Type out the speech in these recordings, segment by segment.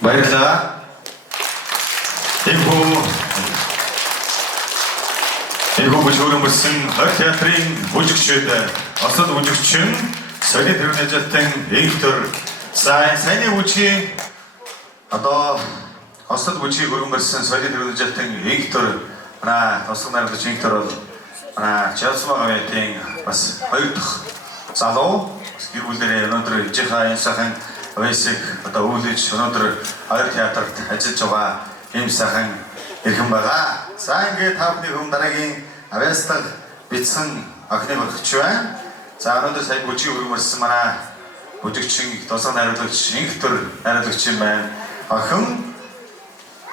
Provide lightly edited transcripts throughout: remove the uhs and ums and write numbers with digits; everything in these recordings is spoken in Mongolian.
баярлалаа. Энэхүү бүжгүүрэн болсон хор театрын бүжигчид осол бүжигчин солид хэрэг ажилтан Виктор саяны бүжгийн одоо осол бүжгийг хөргөн барьсан солид хэрэг ажилтан Виктор манай тосгон найруулагч Виктор бол манай Чалсмаа гавьяатын бас хоёр дахь залуу гэр бүлэрээ өнөөдөр ижихаа энэ сайхан Вэсэг одоо үүлж өнөөдөр хоёр театрт ажиллаж байгаа ийм сайхан ирхэн байгаа. За ингээд та бүхний хүм дараагийн авьяастал битсэн охины болгоч байна. За өнөөдөр сая бүжиг хөргөмөрсөн манай бүжигчин тосгон найруулагч Виктор найруулагч юм байна. Охин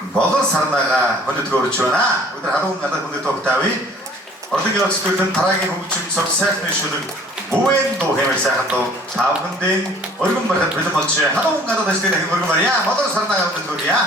болон сарнаага өнөөдөр өрж байна. Өнөөдөр халуун галаа өнөөдөр тогтаавь. Орлогийн өцгөлтөнд дараагийн хөгжим цог сайхны шүлэг Буэн дуу хэмээх сайхан дуу тавхандын өргөн барихад бэлэн болж халуун галаа дэжлэх өргөн барья. Болон сарнаага өнөөдөр өрья.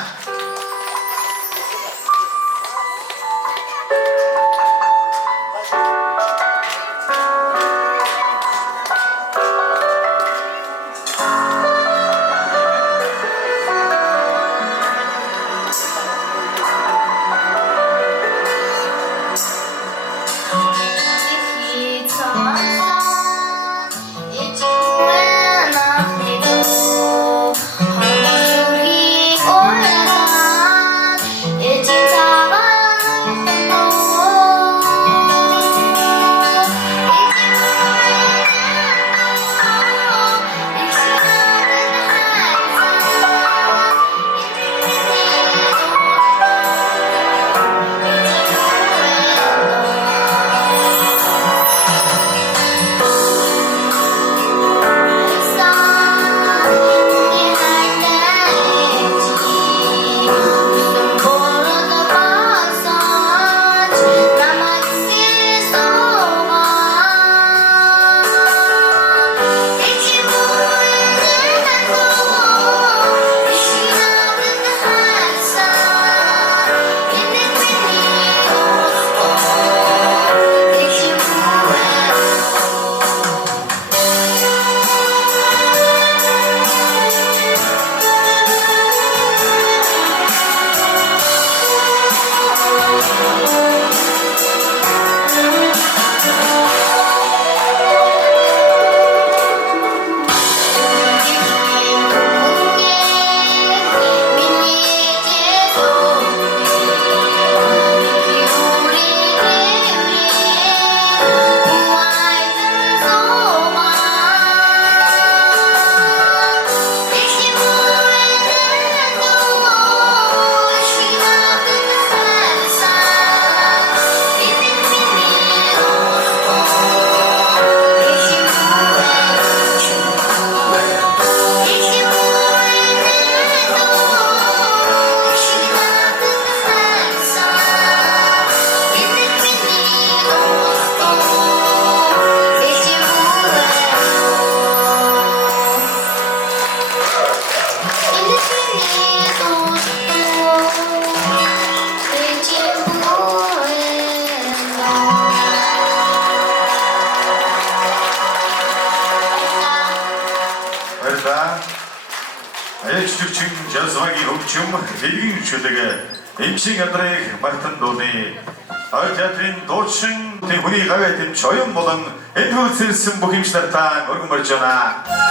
Аяжчүрчин Жалсмагийн хөгжим хэлгийн шүлэг эмчийн ядрыг мартан дууны хоёр театрын дуучин хүний гавьяатын чоён болон энэ хөлсөлсөн бүх эмч нартаа өргөн барьж байна.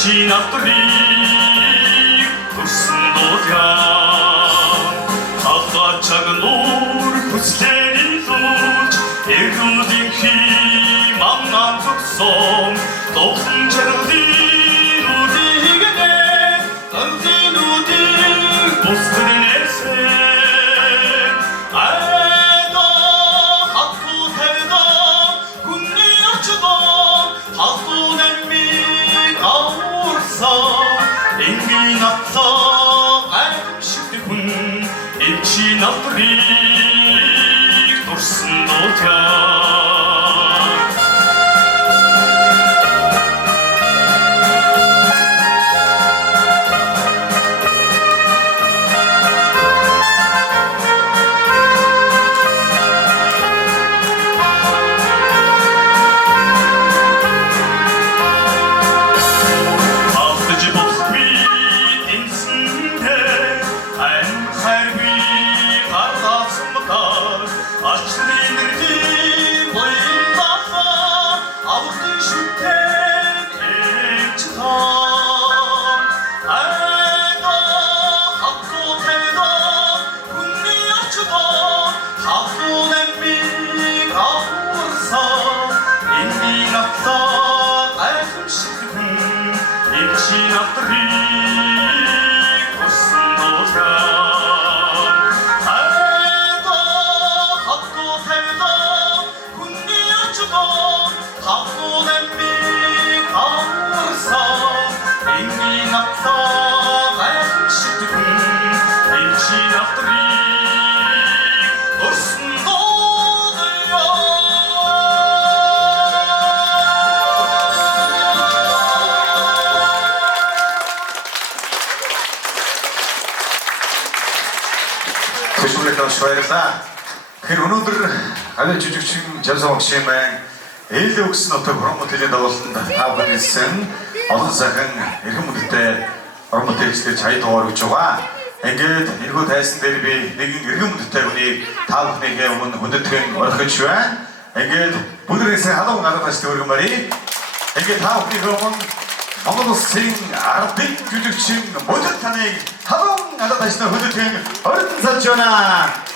임신 앞들이 무슨 도장 아까 작은 Баярлалаа. Тэгэхээр өнөөдөр авиа жүжигчин Жамсан багшийн маань ээлээ өгсөн отог уран бүтээлийн дагууланд та бүхэн ирсэн олон сайхан эрхэм мөндөдтэй уран бүтээлчдээ чая дугаар өгч байгаа. Ингээд энэхүү тайсан дээр би нэгэн эрхэм мөндөдтэй хүнийг та бүхнийхээ өмнө хүндэтгэн орхиж байна. Ингээд бүгдээрээ халуун гадаадч төргөн барий. Ингээд та бүхнийхээ өмнө Монгол Улсын ардын жүжигчин мөндөд таныг халуун гадаадч хүндэтгэн ордон салж байна.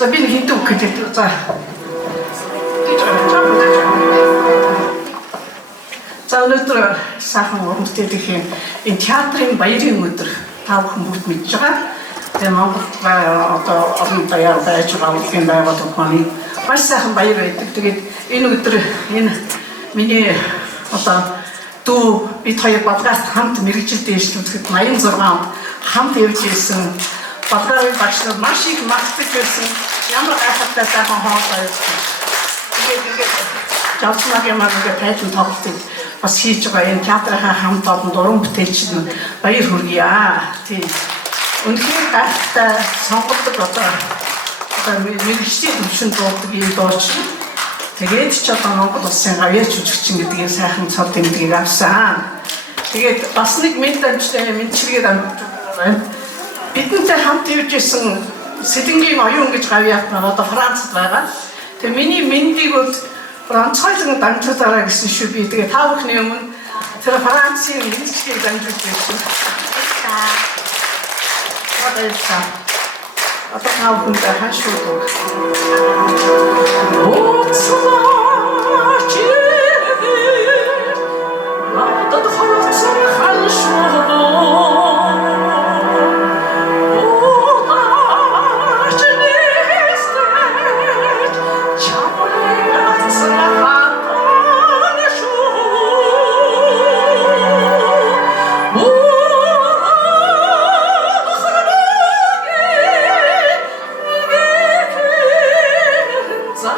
За би нэг хинтүү гэдэг. За. За өнөөдөр сайхан хүмүүстийн энэ театрын баярын өдөр та бүхэн бүгд мэдж байгаа. Тэгээ Монголд одоо орон даяар байж байгаа улсын байгууллагын маш сайхан баяр байдаг. Тэгээд энэ өдөр энэ миний одоо дүү бид хоёр Болгаас хамт мэрэгжил дэвшлүүлэхэд 86 онд хамт явж ирсэн. Болгарын багшлууд маш их магтаж байсан. Ямар гайхалтай сайхан хоол байсан. Тэгээд Жавснагийн маань тайзан тоглолтыг бас хийж байгаа энэ театрынхаа хамт олон дуран бүтээлч нь баяр хүргье. Тийм. Үнэхээр гайхалтай сонголдог одоо мэрэгчлийн төвшин дуудаг юм дууч. Тэгээд ч одоо Монгол улсын гавьяач жүжигчин гэдэг энэ сайхан цол тэмдгийг авсан. Тэгээд бас нэг мэд амжилттай мэдчилгээд байна. Бидэнтэй хамт явж исэн Сэлэнгийн оюун гэж гавьяат маань одоо Францад байгаа. Тэгээ миний мэндийг бол Францын дамжуулаарай гэсэн шүү би. Тэгээ та бүхний өмнө тэр Францын мэдчилгээ дамжуулж байсан. Одоо та бүхэнд хашгүй. Za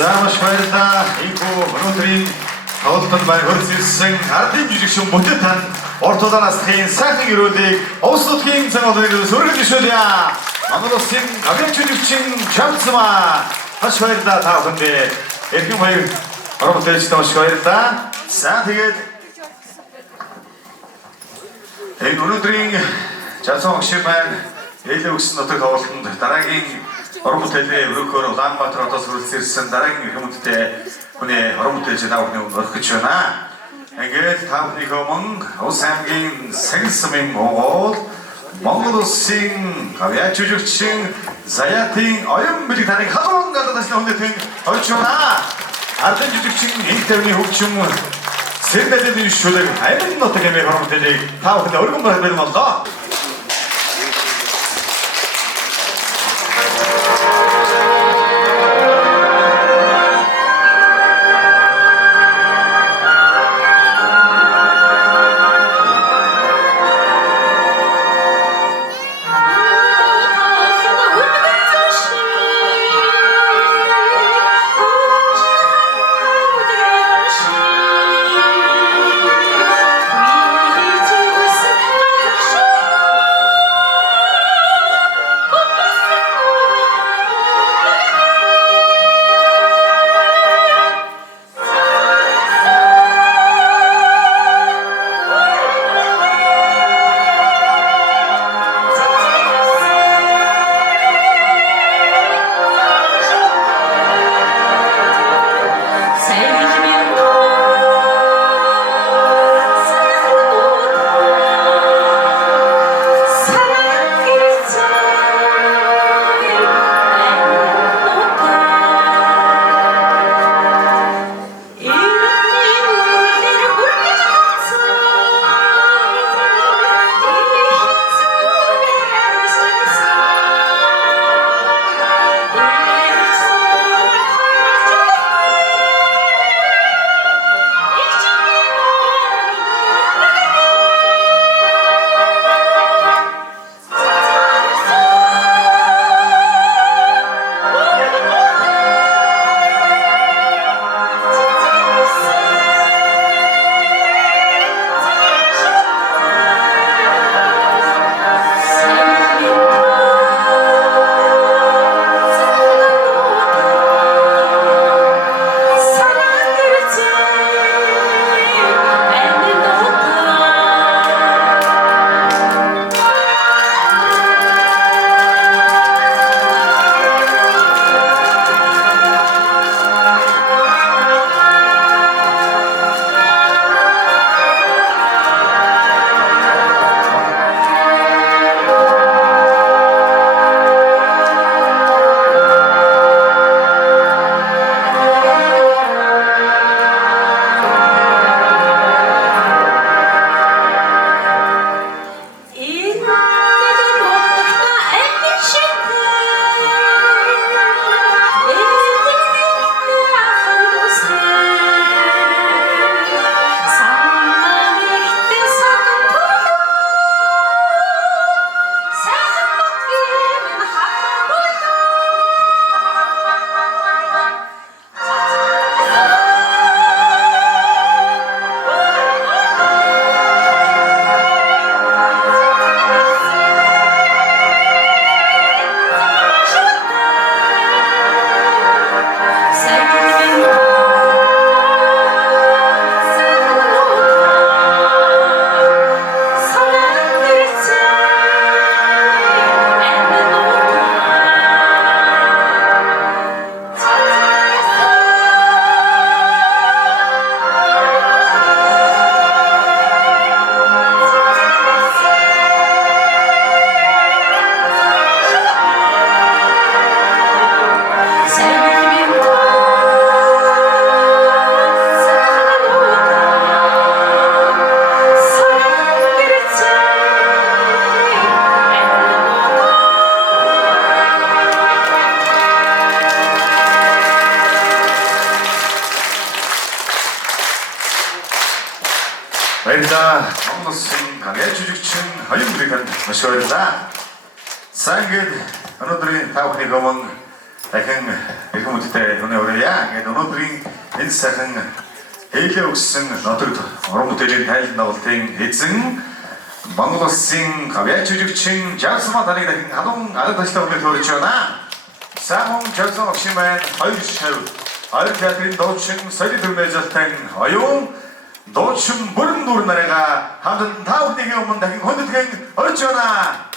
За маш баярлалаа. Ийхүү өнөөдрийн тоглолтод маань хөрцөлсөн ардын жижигшин бүтэт танд Орд улаанасхийн сайхан өрөөлийг Улс нутгийн цаг улиралаас өргөж ишүүлье. Манай улсын авиач жүжигчин Чамцмаа маш баярлалаа та бүхэндээ. Эрхэм баяр. Оролцогчдод маш баярлалаа. За тэгээд өнөөдрийн Чамцмаа гişиг маань ээлээ өгсөн нутаг тоглолтод дараагийн орон бүтээлээ өргөхөөр Улаанбаатар хотоос хүрэлцэн ирсэн дараагийн хүмүүсттэй хүний орон бүтээлч та бүхний өргөх гэж байна. Ингээд та бүхнийхөө мөн Улс аймгийн Сагил сумын Монгол улсын авиач жүжигчин Заятын оюун билэг таныг халуун гадаад ажлын хүндэтгэн орж байна. Ардын жүжигчин энэ төвний хөгжим Сэрнэлийн шүлэг аймаг нутаг эмээ орон бүтээлийг та бүхэнд өргөн баярлалаа. Баярлалаа. Монгол улсын авиач жүжигчин оюун билэг маш баярлалаа. За ингээд өнөөдрийн та бүхний өмнө дахин Тэрхэмдтэй өнөө өрөөя. Ингээд өнөөдрийн энэ сайхан хэлээ өгсөн нотог уран бүтээлийн тайлбар ногуултын эзэн Монгол улсын гавьяач жүжигчин Жарсмаа таныг дахин халуун алга ташлаа өргөж төрөж байна. Сайн Жарсмаа багшийн маань 2 шав. Хоёр театрын дуучин Соёлын төвийн ажилтан оюун дуучин бүрэн дүр нарыгаа хамтан та бүхний өмнө дахин хүндэтгэн орж байна.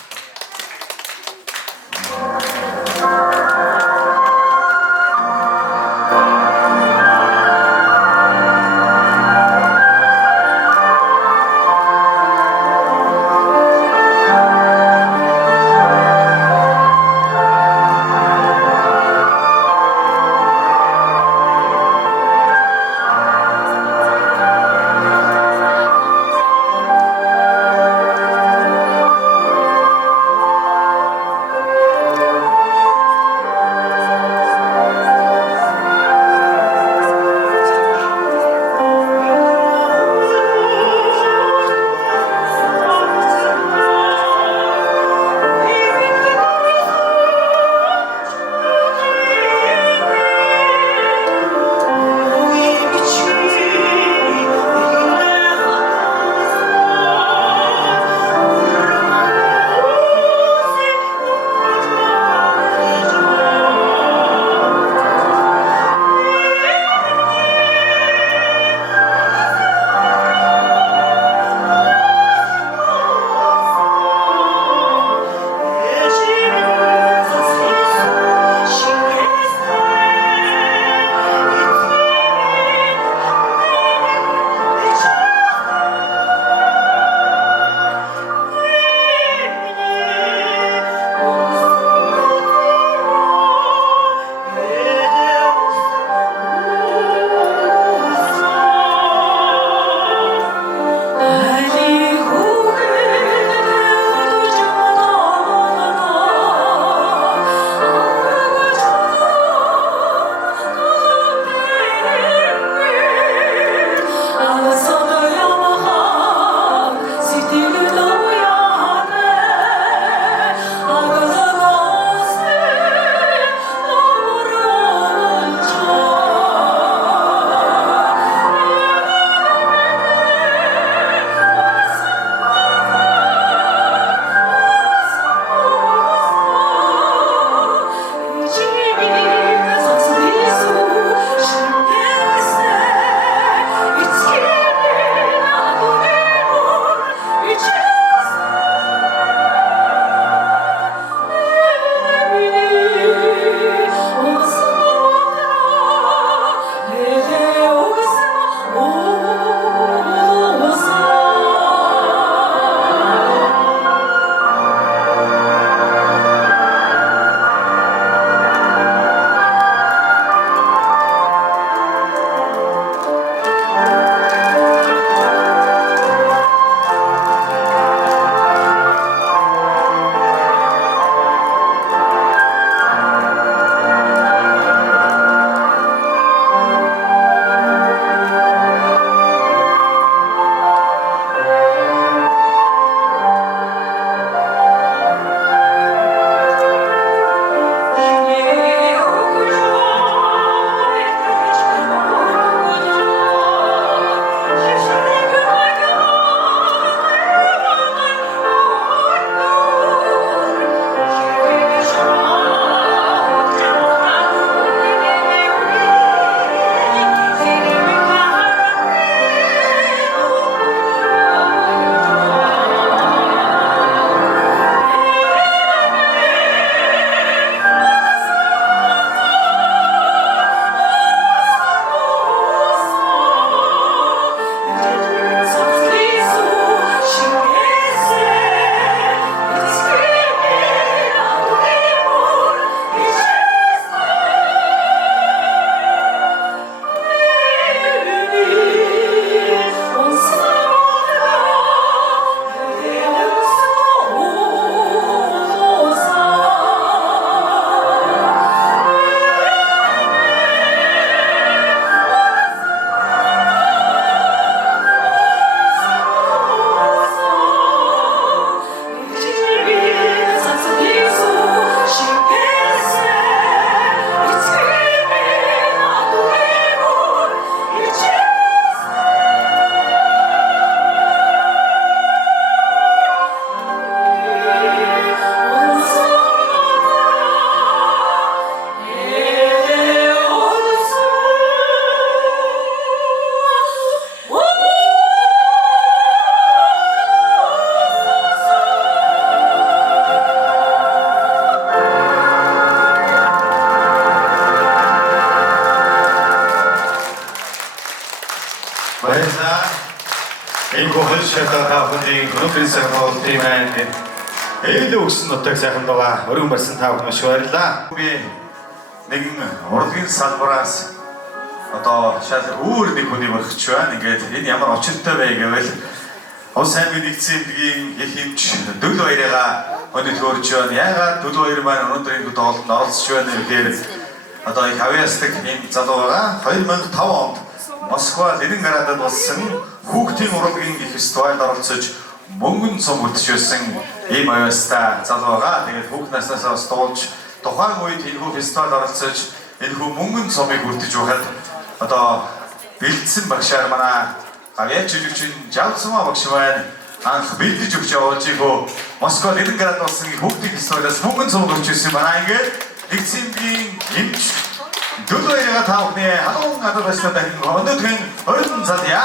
шатаа та бүхний өнөөдрийн сайхан болтын маань ээлээ өгсөн нутаг сайхан байгаа өргөн барьсан та бүхэн маш баярлалаа. Би нэгэн урлагийн салбараас одоо шал өөр нэг хүний болгоч байна. Ингээд энэ ямар очинтой вэ гэвэл Улс аймгийн нэгдсэн эмнэлгийн их хэмж Дөл баярыгаа өнөөлж байна. Яагаад Дөл баяр маань өнөөдөр энэ тоглолтод оролцож байна вэ гэхээр одоо их авьяасдаг энэ залуу байгаа. 2005 онд Москва Ленинградад болсон хүүхдийн урлагийн их фестивальд оролцож мөнгөн цом үлдэж байсан ийм авьяастай залуу байгаа. Тэгээд хүүхд наснаас бас дуулж тухайн үед энэ хүү фестивальд оролцож энэ хүү мөнгөн цомыг үлдэж байхад одоо бэлдсэн багшаар манай авьяач жүжигчин Жалсмаа багш маань анх бэлдэж өгч явуулж ийхүү Москва Ленинград болсон хүүхдийн фестивалаас мөнгөн цом өгч ирсэн манай ингээд нэгцэмгийн эмч Дөл баярыгаа та бүхний халуун гадар басна дахин өнөөдрийн өргөн залъя.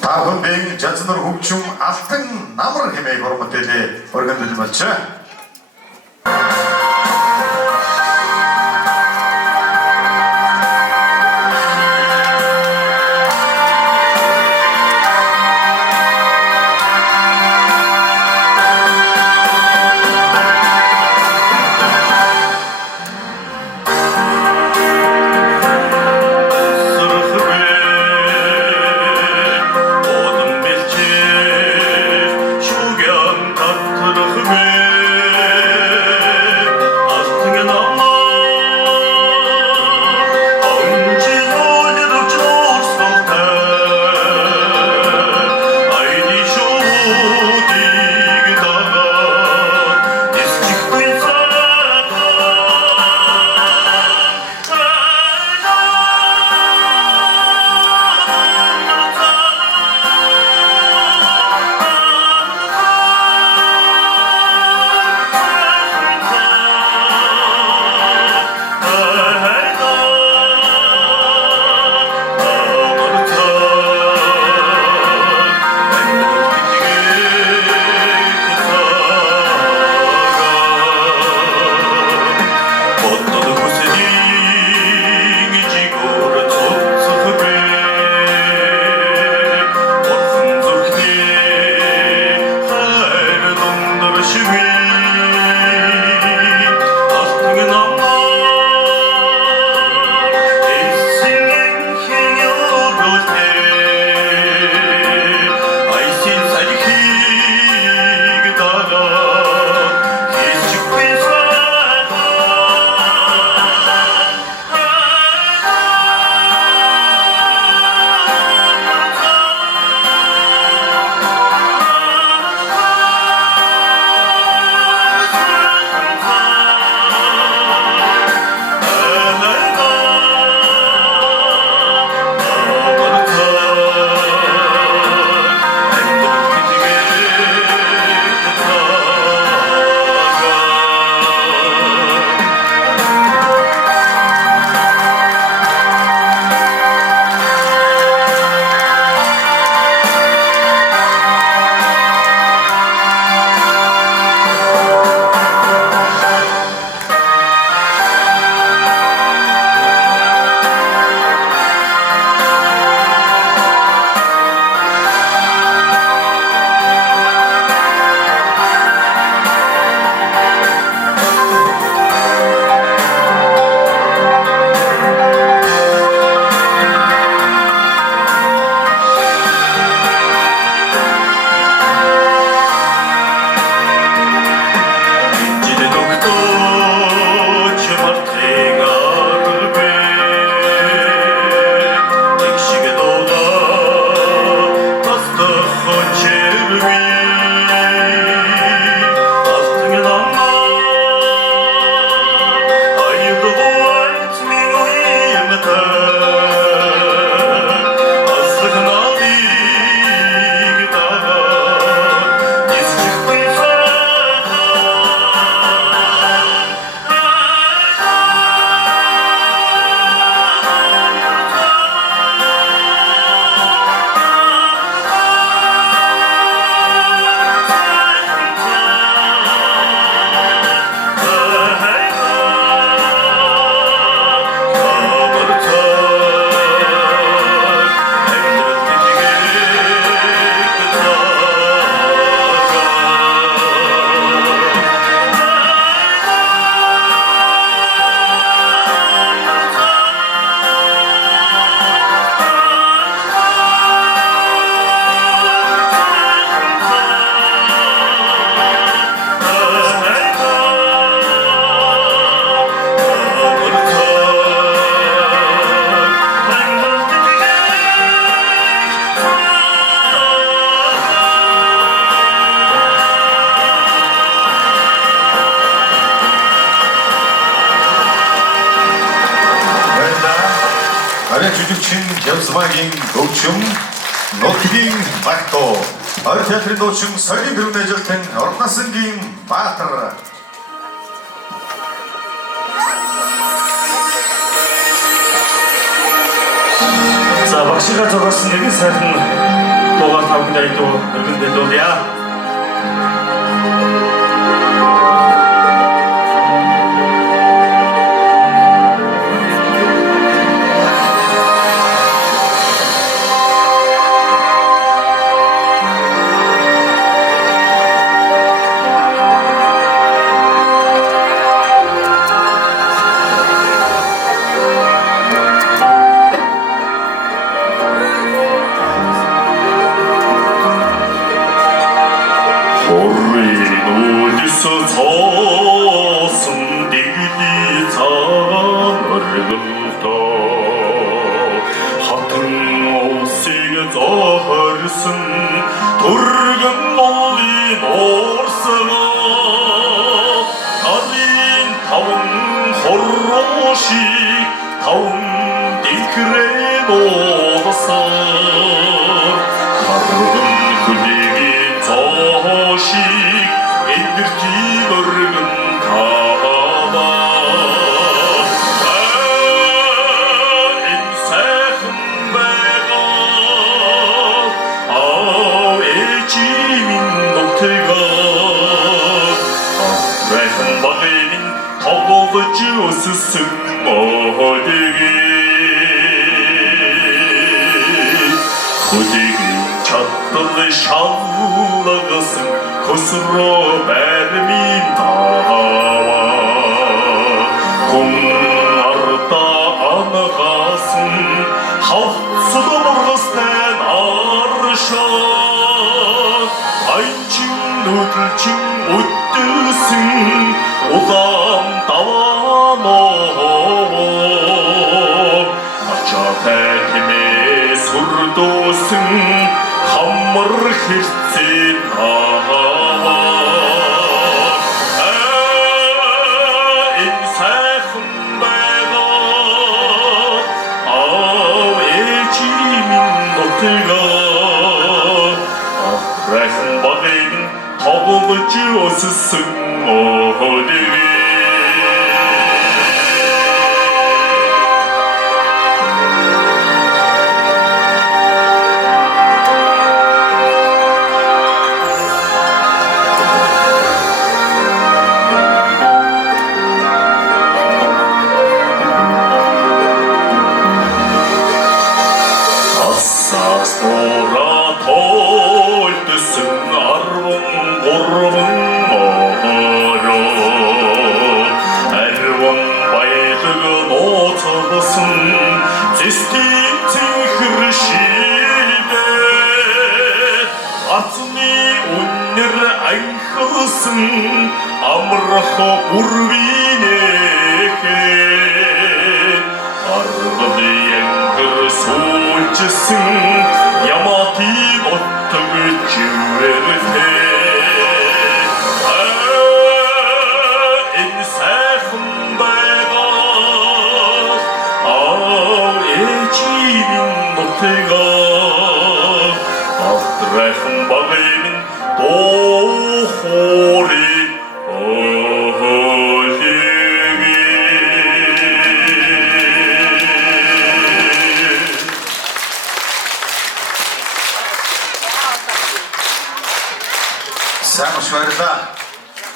Та бүхэнд Жазнар хөгжим алтан намар хэмээх уран бүтээлээ өргөн дэлбэлж байна. Шугам татлах бэ жүжигчин Явсмагийн өвчм Нутгийн Багтоо Ор театрын дуучин соёлын дөрвөн ажилтан Орнасангийн Баатар За багшигаа зурсан нэгэн сайхан дуугаар тавгтай дуу өргөндөлүүлье.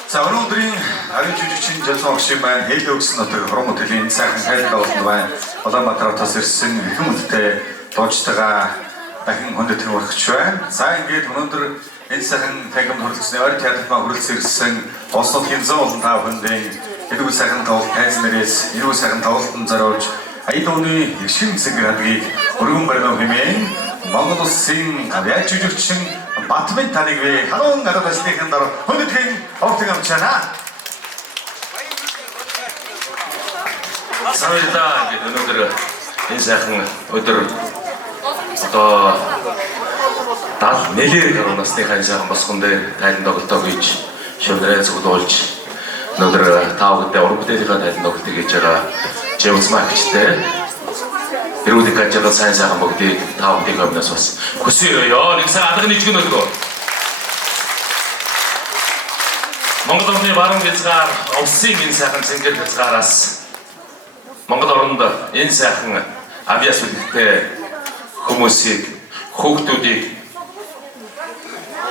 За өнөөдрийн авийн жүжигчин Жалсан огшин байна. Хэл өгсөн нутаг Хором хөтөлийн сайхан хайлт болон байна. Улаанбаатар хотоос ирсэн их хүндтэй дуучтайгаа дахин хүндэт хүргэж байна. За ингээд өнөөдөр энэ сайхан тагмд хөрлөсөн Ор театрт хүрэлцэн ирсэн улс нутгийн 100 олон тав хүндийн энэгүй сайхан тоглолт тайз нэрээс энэгүй сайхан тоглолтод зориулж аяд оны эгшин сэнгэр хадгийг өргөн баримт хэмээн Монгол улсын авиа жүжигчин Батмын таныг вэ халуун арга таслихын дараа хүндэтгэн овтон амчаана. Савилда гэдэг өнөөдөр энэ сайхан өдөр одоо 70 нэлээр гаруй насны хан сайхан босгон дээр тайлан тоглолтоо хийж шивнэрээ зөвлөж өнөөдөр та бүхэндээ уран бүтээлийнхаа тайлан тоглолтыг хийж байгаа Джеймс Макчтэй эрүүл ажил сайн сайхан бүгдийг та бүдний өмнөөс бас хүсье ёо. Нэг сайн алганы жигэн өгөө. Монгол орны баруун хязгаар овсын энэ сайхан цэнгэр хязгаараас Монгол оронд энэ сайхан авиас үлдээ хүмүүсийг хүүхдүүдийг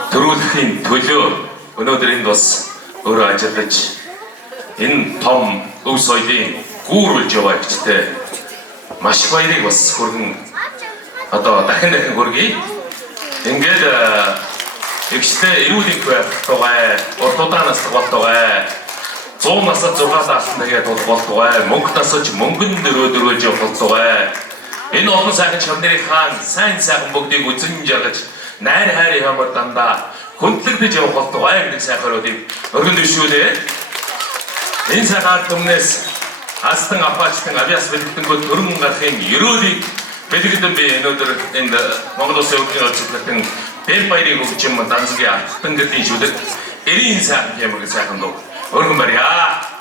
төрүүлэхийн төлөө өнөөдөр энд бас өөрөө ажиллаж энэ том өв соёлын гүүрүүлж яваа гэжтэй маш их баярыг бас хүргэн одоо дахин хүргэе. Ингээд ихтэй эрүүл их байх тугай, урдуудаа наслах болтугай, 100 насад 6 даалтнагээд болтугай, мөнгө тасаж мөнгөн дөрөөж явах болтугай. Энэ олон сайхан чамдрын хаан сайн сайхан бүгдийг үзэн жаргаж найр хайр ямар дандаа хүндлэгдэж явах болтугай гэдэг сайхнуудыг өргөн дэвшүүлээ. Энэ сайхан түмнээс астан апаачтан авиас бэлтгэнгөө төрөн гарахын ерөөлийг бэлгэдэн би өнөөдөр энд Монгол Улсын өвгийн олзлогтын дэм баярыг өгч юм данзгийн алтан гэрлийн шүлэг эрийн сайхан ямар сайхан дуу өргөн барья.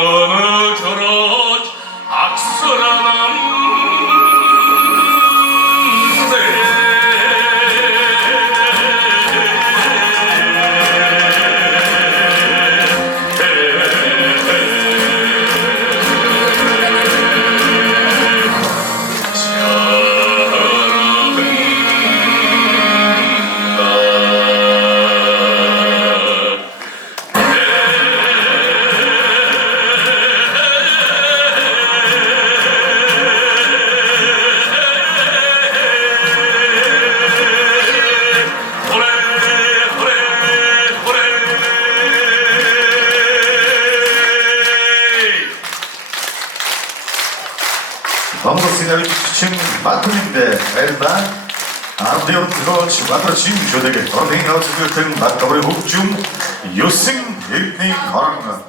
어느 저런 악설한 Монголын авилчин Батүринтэй баярлалаа. Ардын төгөөч Батүрчин шүлэг Орлын хаусгын Батүрийн хөгжим 9 эрдний хорон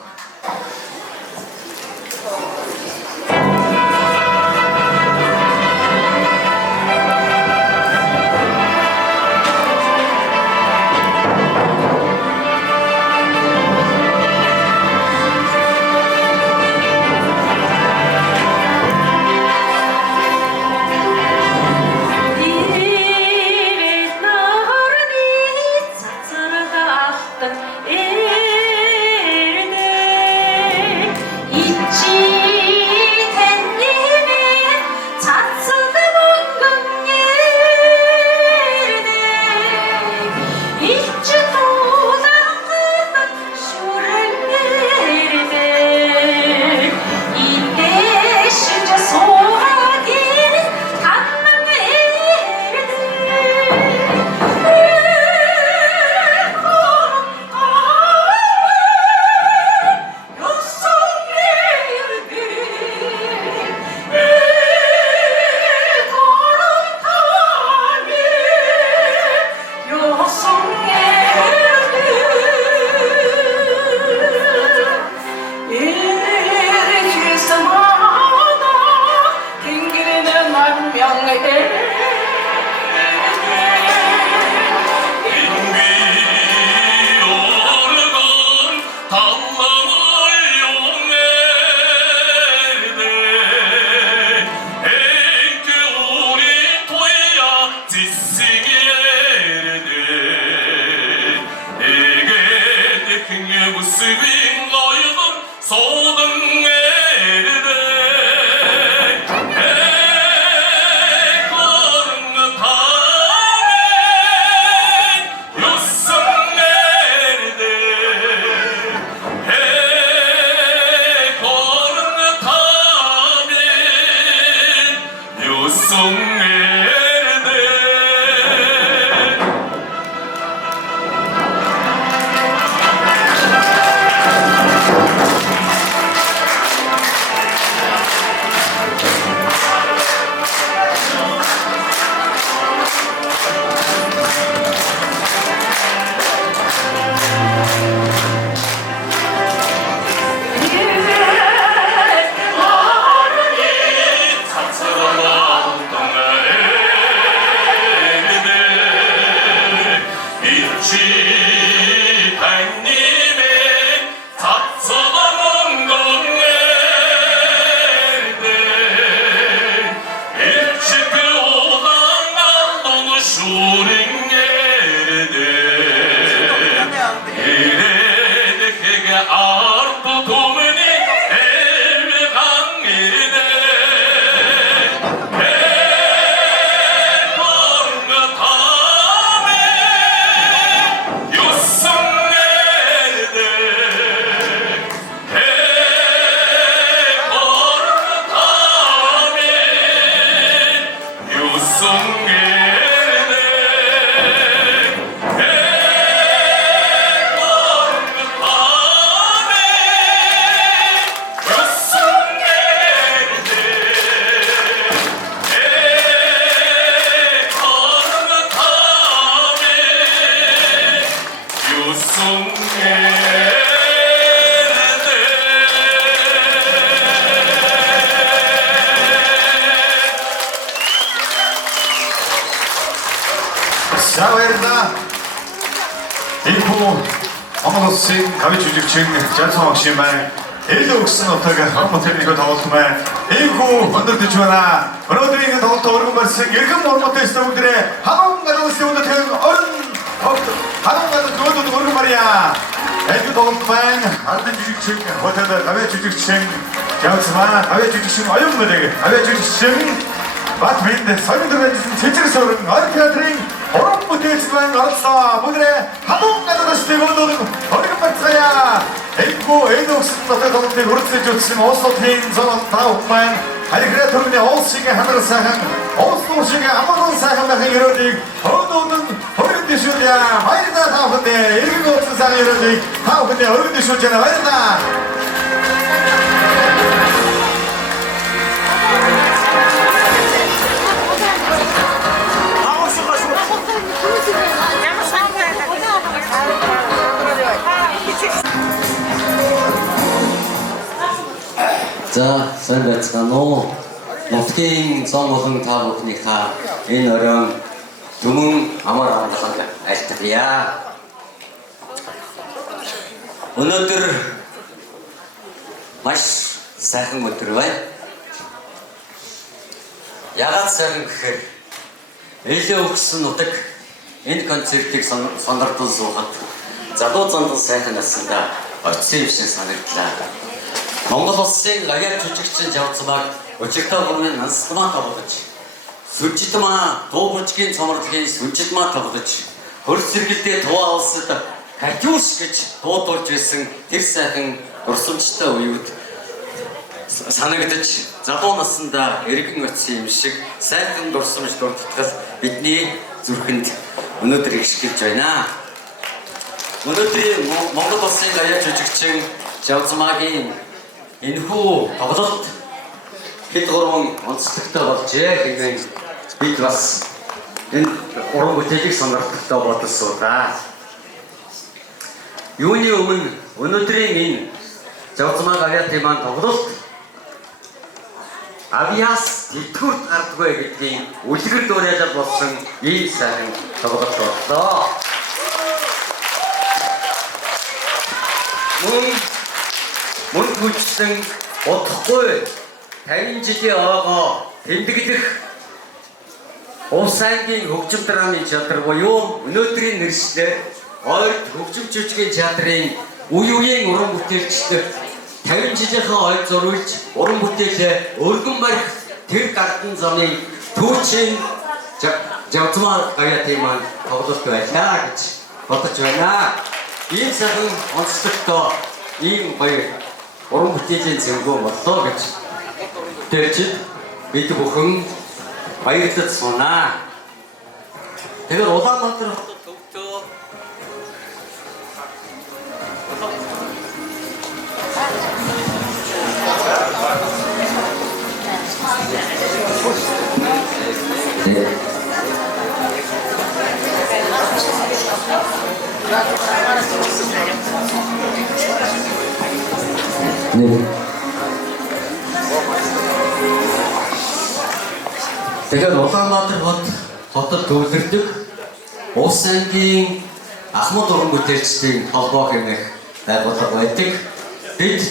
За баярлалаа. Энэхүү Монгол улсын кавич жүжигчин Жансан багшийн маань ээлээ өгсөн утгыг хамт тэрнийг тоглолт маань эйгүү өндөрдөж байна. Өнөөдрийн тоглолт өргөн барьсан эрхэм урмтай студиудээ хамаан гадуусын өндөтгөн орон хамаан гадуусын өргөн барья. Эйгүү тоглолт маань алдан жижигчэн хотод аваа жижигчэн явцмаа аваа жижигчэн оюун мөрөг аваа жижигчэн бат бинд соёлын цэцэр сөрөн ор театрын уран бүтээлчмэн оролцоо бүгдээ хамаан гадуусын өндөтгөн оргон барьцгаая. Эйгүү эйгүүсэн тоглолтыг хүртэж өгсөн Ослогийн зам тав маань хариграа төрний Олсигийн хамрал сайхан Ослогийн амархан сайхан байхын өрөөдийг хөөдөн хөрөнд дэшүүлье. Баярлалаа тавхандээ эргэн ууцсан сайхан өрөөдийг тавхандээ хөрөнд дэшүүлж байна. Баярлалаа. За, сайн байцгаана уу. Нутгийн зам болон та бүхнийхээ энэ оройн түмэн амар амгалан айлтгая. Өнөөдөр маш сайхан өдөр байна. Ягаад сайхан гэхээр ээлээ өгсөн нутаг энэ концертыг сонирхол суухад залуу зандал сайхан насандаа очсон юм шиг санагдлаа. Монгол улсын гаяар жүжигчин Жавцмаг өчигдөр гурван нансдмаа тоглож, сүнжидмаа дуубжгийн цомрлогийн сүнжидмаа тоглож, хөрс сэргэлдээ туваа улсад хажууш гэж дуудуулж байсан тэр сайхан урсамжтай уюуд санагдаж залуу насандаа эргэн очсон юм шиг сайхан дурсамж дуртгал бидний зүрхэнд өнөөдөр ихшгэж байна. Өнөөдрийн Монгол улсын гаяар жүжигчин Жавцмагийн энэхүү тоглолт хэд гурван онцлогтой болжээ хэмээн бид бас энэ уран бүтээлийг сонирхолтой бодсон да. Юуны өмнө өнөөдрийн энэ Жавцмаг авиатын маань тоглолт авиас тэтгэврт гардаггүй гэдгийг үлгэр дуураялал болсон ийм сайхан тоглолт боллоо. Мөн хүчсэн бодохгүй 50 жилийн оогоо тэмдэглэх улс аймгийн хөгжим драмын театр буюу өнөөдрийн нэршлэр ойд хөгжим жүжигний театрын үе үеийн уран бүтээлчдэр 50 жилийнхаа ойд зурулж уран бүтээлээ өргөн барих тэр гардан замын түүчийн Жавцмаг авиатын маань тоглолт байлаа гэж бодож байна. Ийм сайхан онцлогтой ийм баяр уран бүтээлийн зэвгөө боллоо гэж тэрчид бид бүхэн баярлаж сунаа. Тэгэхээр Улаанбаатар хотод төвдөө Тэгэхээр Улаанбаатар хотод төвлөрдөг улс аймгийн Ахмад уран бүтээлчдийн холбоо хэмээх байгууллага байдаг. Бид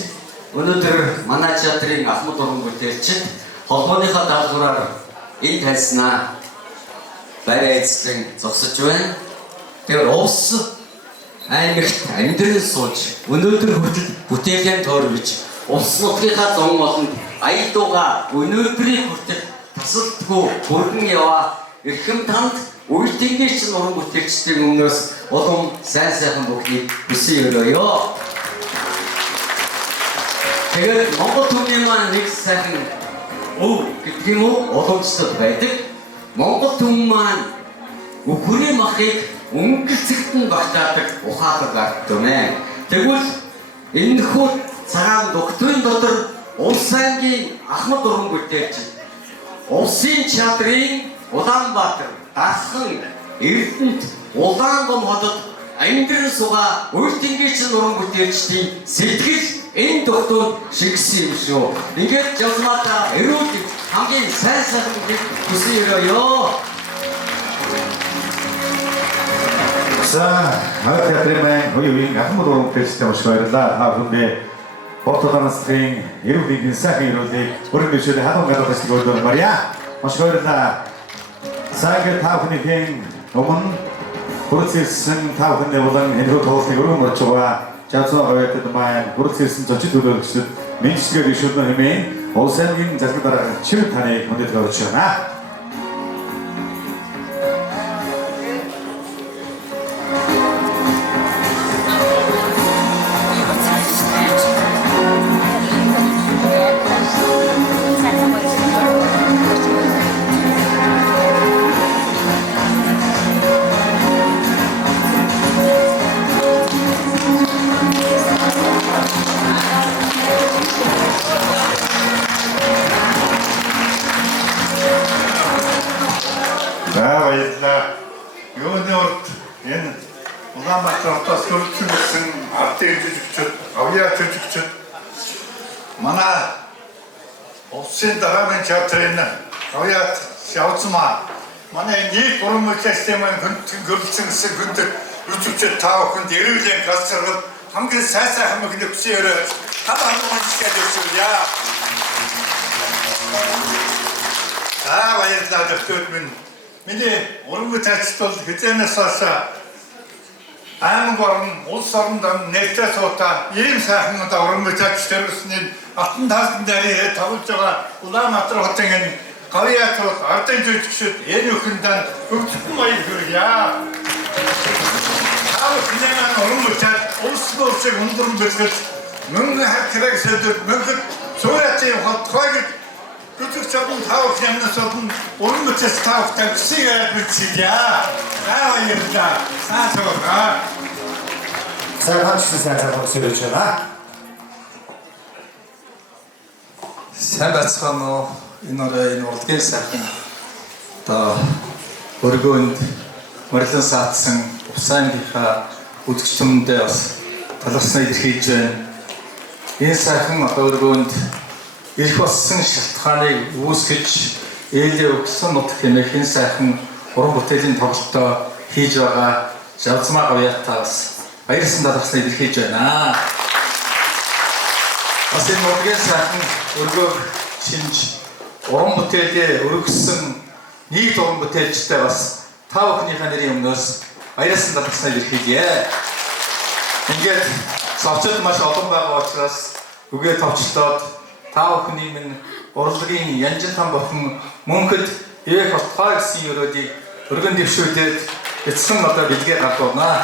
өнөөдөр манай театрын Ахмад уран бүтээлчид холбооныхаа даалгавраар энэ тайзнаа барай эзлэн зогсож байна. Тэгэхээр улс аймагт амьдрал сууж өнөөдөр хүртэл бүтээлийн тойрвож улс нутгийнхаа зон болонд аялдууга өнөөдрийн хүртэл тасалдгүй бүрэн яваа эрхэм танд үйлдвэрийн уран бүтээлчдийн өмнөөс улам сайн сайхан бүхнийг хүсэн өрөөё. Тэгээд Монгол түмний маань нэг сайхан өв гэдэг юм уу уламжлалт байдаг. Монгол түмэн маань өхөрийн махыг өнгөлцөгтөн багтаадаг ухаалаг ард түмэн. Тэгвэл энэхүү цагаан доктрин дотор улс аймгийн Ахмад уран бүтээлч улсын театрын Улаанбаатар, Дархан, Эрдэнэт, Улаангом хотод амьдран сугаа үйлдвэрийн уран бүтээлчдийн сэтгэл энэ докторд шигсэн юм шүү. Ингээд Жавцмагта эрүүл хамгийн сайн сайхан хүсэн өрөөё. За, театрын маань хоёрын Ахмад уран бүтээлчтэй маш баярлалаа. Та бүхэндээ Ортодонстрийн эрүүлийн сайхан ирүүлийг бүрэн бишээ хатан гадагш өгдөг Мария. Маш баярлалаа. Сайхан тавхныхын өмнө хүрэлцсэн тавхны болон энэ тоолтыг өргөн болж байгаа. Жавцаа гоёд маань хүрэлцсэн зочид төлөөлөгчд мэдчилгээ бишүүднэ хэмээн улс аймгийн засаг дарга чив таныг хүндэт өгч байна. Улаанбаатар хотоос хөрөлцсөн ардын жүжигчид, авьяа жүжигчид манай улсын дараагийн театрын авьяа шавцмаа манай нийт уран бүтээлийн системийн хөрөлцсөн хүндэт жүжигчид та бүхэнд эрүүлийн галзаргал хамгийн сайхан хамгаалах хүсээр хамаагүй хэлж баярлалаа дэвтэрд минь миний уран бүтээлч бол хизээнээс хойш аймаг орн улс оронд нэртэй суута ийм сайхан уран бүтээлч төрөсний алтан таалан дээр тоглож байгаа Улаанбаатар хотын энэ гавьяатрууд ардын жүжигчид энэ өхөндөө хөгжсөн баяр хүргье. Авах нэмэн уран бүтээл улс төрчийг өндөр бэлгэж мөнгө харахыг сэдэв мөнгө суурьтын хотгойг Күчигчдэн тавх юмнаас олон уран бүтээлч тавх тавьсыг бичиж баярлалаа. Саасаа. Сайхан сэрэж байна. Сайн байцгаана уу? Энэ урлагийн сайхан өргөөнд морилон саатсан Усангийнхаа үзэгчдэндээ бас талархснаа илэрхийлж байна. Энэ сайхан өргөөнд ирэх болсон шалтгааныг үүсгэж ээлээ өгсөн нут хэмээх энэ сайхан уран бүтээлийн тоглолтоо хийж байгаа Жавцмаа гавьяатаас баярсан талархснаа илэрхийлж байна. Бас энэ урлагийн сайхан өргөөг шинж уран бүтээлээ өргөссөн нийт уран бүтээлчтэй бас та бүхнийхээ нэрийн өмнөөс баярсан талархснаа илэрхийлье. Ингээд цовчод маш олон байгаа учраас үгээ товчлоод та бүхний минь урлагийн янжин там бохин мөнхөд их хатгаа гэсэн өрөөдийг өргөн дэвшүүлээд эцсэн бэлгээ гардуурнаа.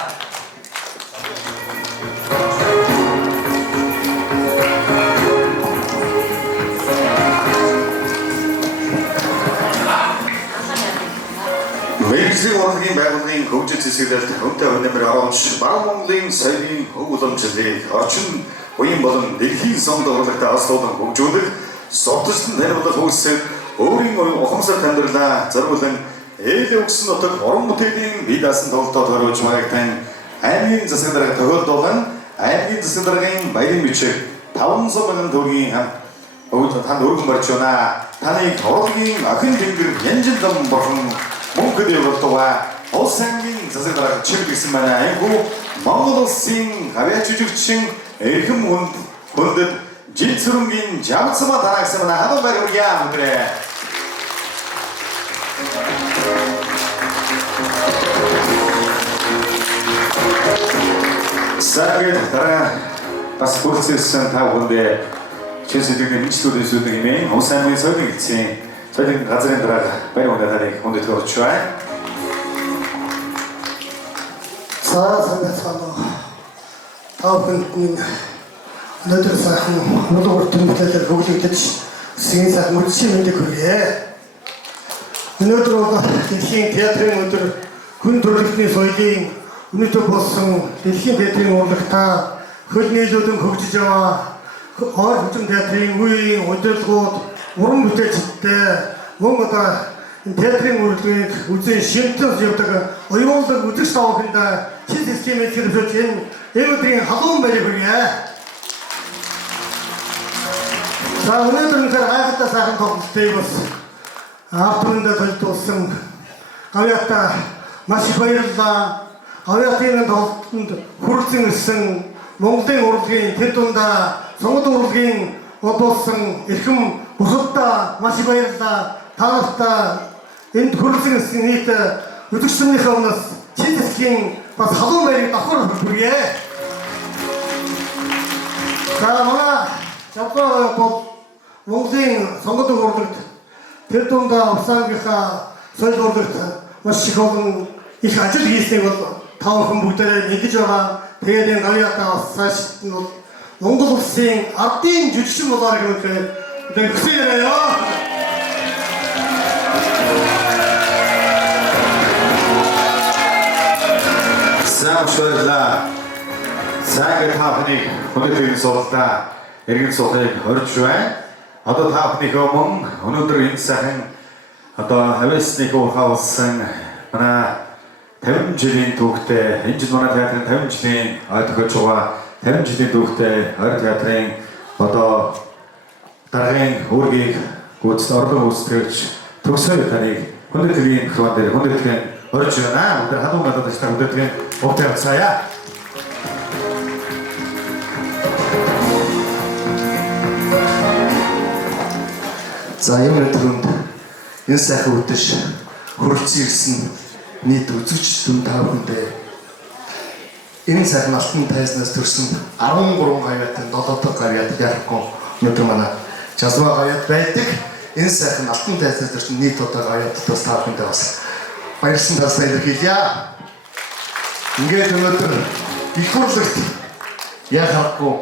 Мэргэжлийн урлагийн байгууллагын хөгжил зэвсэглэлт Хүнтэй өнөмөр оромж Баруун Монголын соёлын хөв уламжлалыг орчин уян болон дэлхийн сонд урлагтай аслуулан хөгжүүлэх сурталчилан таниулах үйлсээр өөрийн ухамсар амьдралаа зориулан ээлээ өгсөн нутаг уран бүтээлийн бие даасан тоглолтод хориулж маягтай аймгийн засаг дарга тохиолдуулан аймгийн засаг даргын баярын бичиг 500 мянган төгрөгийн танд өргөн барьж байна. Таныг урлагийн охин тэнгэр янжин дам борхон мөнхөд явуултугай улс аймгийн засаг дарга чиг гэсэн манай айгуу Монгол улсын гавьяа жүжигчин эрхэм хүндэт жил сүрэнгийн Жавцмаа танаагсан манай хатан баяр хүргье өнөөдрөө. Саргад дараа бас хүрэлцсэн та бүхэндээ чэсэдэгний мэдлүүд үзүүлдэг хэмээн улс аймгийн соёлын эцсийн соёлын газрын дарга баяр хүргэдэг хүндэт өгч байна. Сайн байцгаана уу? Та бүхэнд өнөөдөр сайхан улуун уран бүтээлээр хөглөгдөж сэгийн сайхан үдшийн мэндийг хүргье. Өнөөдөр бол дэлхийн театрын өдөр хүн төрөлхтний соёлын өнөөдөр болсон дэлхийн театрын урлагтаа хөл нийлүүлэн хөгжиж яваа хоор хүчин театрын үеийн удирдлагууд уран бүтээлчдтэй мөн энэ театрын урлагийг үзэн шимтэн явдаг оюунлаг үзэгч тавхандаа шин системээр хэрэгжүүлж энэ өдрийн халуун баяр хүргье. За өнөөдөр гайхалтай сайхан тоглолтыг бас автомобилд төлөвлөсөн гавьяатаа маш их баярлалаа. Гавьяатын тоглолтод хүрэлцэн ирсэн Монголын урлагийн тэр дундаа сонгуульд урлагийн удуулсан эрхэм бусаддаа маш их баярлалаа. Та нартай энд хүрэлцэн нийт өдөрсөнийхөө өмнөөс чин эсхийн бас халуун байрыг давхар хүргье. За манай жавхлаа бол Монголын сонгуульд урлагт тэр дундаа Улаангийнхаа соёл урлагт маш их олон их ажил хийснийг бол та бүхэн бүгдээрээ мэдэж байгаа. Тэгээд энэ гавьяатаа бас цааш нь бол Монгол улсын ардын жүжигчин болоор гэмээр хүсээрээ. Самшуулла. Сага таахны өнөөдрийн сургалтаа эргэн суулгыг хорж байна. Одоо таахныхөө мөн өнөөдөр энэ сайхан одоо хавьяасны уурхай болсон манай 50 жилийн түүхтэй энэ жил манай театрын 50 жилийн ой тохиолж байгаа 50 жилийн түүхтэй ойр театрын одоо дараагийн үүргийг гүйцэтгэх орлон үүсгэж төгсөй таныг өнөөдрийн хөрвөн дээр өнөөдрийн орж байна. Өнөөдөр хадуу гадаад ажиллаж өнөөдрийн угтаа цаая. За энэ өдрөнд энэ сайхан үдэш хөрөлцөн ирсэн нийт үзэгч түн та бүхэндээ энэ сайхан алтан тайзнаас төрсэн 13 гавьяатын 7 дахь гавьяат яахгүй өнөөдөр манай жазва гавьяат байдаг. Энэ сайхан алтан тайзнаас төрсэн нийт одоо гавьяаттаас та бүхэндээ бас баярлсан талсаа илэрхийлье. Ингээд өнөөдөр их урлагт яхахгүй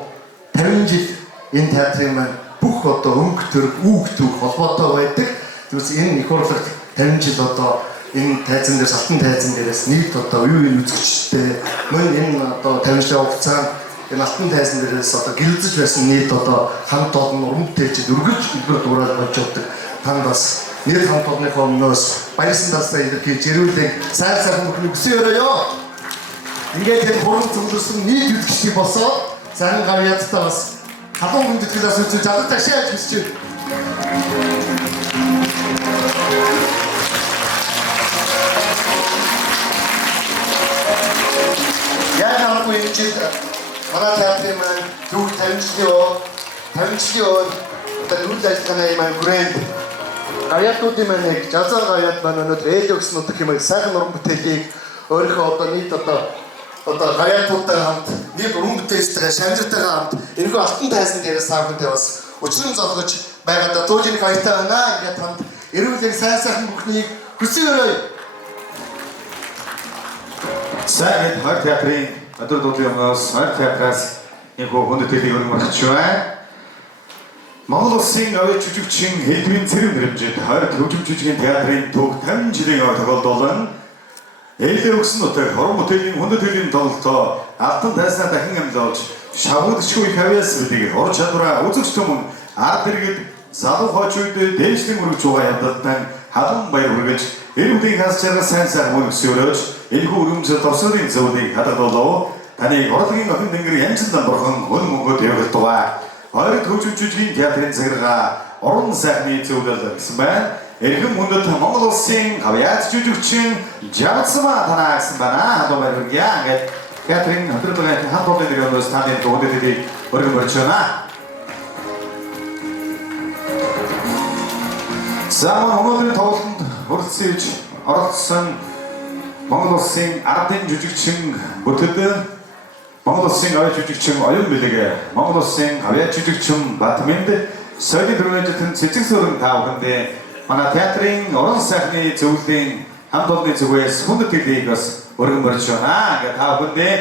50 жил энэ театрын маань бүх одоо өнгө төрөг үг төг холбоотой байдаг. Тэгвэл энэ их урлагт 50 жил одоо энэ тайзан дээрс алтан тайзан дээрээс нийт одоо үеийн үзэгчтэй мөн энэ одоо 50 жил хугацаанд энэ алтан тайзан дээрээс одоо гэрэлзэж байсан нийт одоо хамт олон уран бүтээлчид өргөж өдөр дуурайж болж явдаг. Танд бас нэр хамт олонныхоо өмнөөс баярсан талсаа илэрхийлж ирүүлэн сайн сайхан бүхний өсөөрөөё. Ингээд энэ хуран зөвлөсөн нийт үзэгчдийг босоод сайн гавьяаттай бас халуун хүндэтгэлээс үзүүлж авах ташааж хүсэж байна. Яг нэг юм чинь манай театрын маань түүх 50 жилийн одоо үйл ажиллагааны маань хүрээнд гавьяатуудын маань нэг жазаа гавьяат маань өнөөдөр ээлж өгсөн утга хэмээн сайхан уран бүтээлийг өөрийнхөө одоо нийт одоо гавьяатуудтай хамт нийт уран бүтээлчтэйгээ шамжиртайгаа хамт энэхүү алтан тайзан дээрээс саахынтай бас өчрөн золгож байгаадаа туужийн гавьяатай байна. Ингээд хамт эрүүлэн сайн сайхан бүхнийг хүсээрэй. Сайн хор театрын өдөр тутмын хор театраас энэ хүндэтгэлийн өргөмөрч байна. Монгол улсын авьяа жүжигчин Хэлбэрийн цэрэг нэрмжид хор төвчм жүжигийн театрын түүх 50 жилийн тохиолдол нь ээлээ өгсөн утгаар хорон бүтээлийн хүндэтгэлийн тоглолтоо алтан тайзнаа дахин амлуулж шавгадчгүй их авьяас бүлийг ур чадвараа үзэгч түмэн ард иргэд залуу хойчууд дээшлэн өргөж байгаа ядалтан халуун баяр хүргэж энэ бүлийн хас чаргал сайн сайн мөнөсөөрөж энэхүү өргөмжөд товсрын зөвлөгийг хадгалуулав. Таны урлагийн охин тэнгэр янзлан бурхан өн мөнгөд явагдав. Хоёр төвчм жүжигийн театрын цагиргаа уран сайхны зөвлөл гэсэн байна. Эрхэм хүндэт Монгол улсын гавьяат жүжигчин Жавцма танаа гэсэн байна. Хадуу баяр хүргье. Ингээд театрын хөтөлбөрийн хамт олон нэрээс таны дуудлагыг өргөмөрч байна. Замун өнөөдрийн тоглолтод хүрэлцэж оролцсон Монгол улсын ардын жүжигчин бүтэд Монгол улсын авьяа жүжигчин Оюн Бэлэг, Монгол улсын авьяа жүжигчин Батминд соёлын төрөлжтөн цэцэг сүрэн та бүхэндээ манай театрын уран сайхны зөвлөлийн хамт олонны зүгээс хүндэтгэлийг бас өргөмөрч байна. Ингээд та бүхэндээ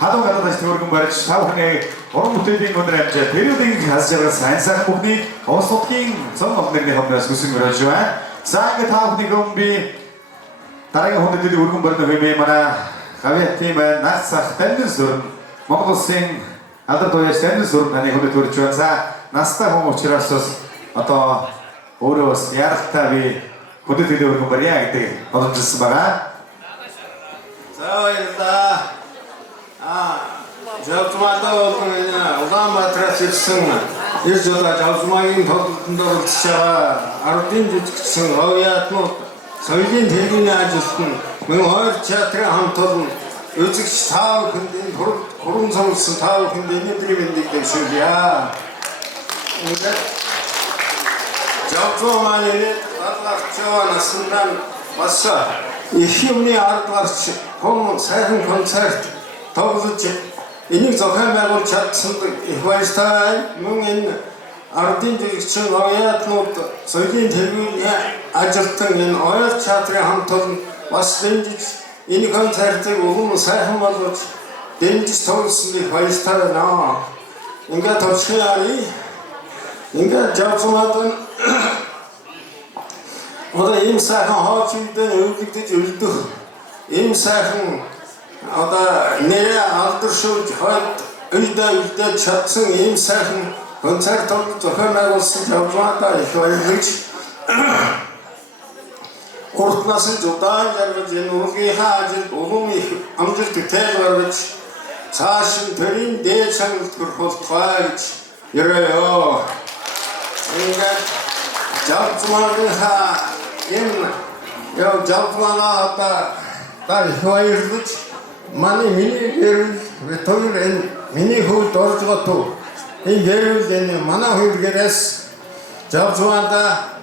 халуун гадаад ажлын өргөмөрч та бүхний уран бүтээлийн өндөр амжилт периодын хас жаргал сайн сайхан бүхнийг улс хотын цом олонны хамтаас хүсэмжлэж байна. За ингээд та бүхний гомби дараагийн хүндэтгэлийн өргөмөрнө хэмээн манай гавьяатын маань нас сах тань сүрэн Монгол улсын алдар туяач тань сүрэн таны хүндэтгэж байна. За настай хүн учраас одоо өөрөө бас ярахтаа би хүндэтгэлийн өргөмөрья гэдэг бодомжсон байгаа. За баярлалаа. Жавцмаадаа болон Улаанбаатараас ирсэн ирж удаа Жавцмаагийн тоглолтод оролцож байгаа ардын жүжигчин гавьяатнууд соёлын тэргүүний ажилтан мөн ойр театрын хамт олон үзэгч та бүхэнд энэ хүрэн цугласан та бүхэнд өнөөдрийн мэндийг дэвшүүлье. Ингээд Жавцуу маань дадлахчаа насандаа бас их юмны ард гарч хүн сайхан концерт тоглож энийг зохион байгуулж чадсан их баяртай мөн энэ ардын жиргэгчин ояатнууд соёлын төлөвийн ажилтан энэ ояат театрын хамт олон бас дэмжиж энэ концертыг улам сайхан болгож дэмжиж тоглосон их баяртай байна. Ингээд төршөөри ингээд Жавцуудан одоо ийм сайхан хоолчиндээ өвлөгдөж өлдөх ийм сайхан одоо нэрээ алдаршуулж хойд өлдөө чадсан ийм сайхан концерт зохион байгуулсан Жавцуудаа их баярлаж уртнаас нь удаан жаргаж энэ урлагийнхаа ажилд улам их амжилт тайлбарлаж цааш нь төрийн дээд чанарт хүрэх болтугай гэж ярив. Ингээд Жавцуудынхаа энэ яв Жавцуудаа та их баярлаж миний гэрэл ветер энэ миний хөлд орж гот энэ гэрэл энэ манай хөлгэрээс Жавцуудаа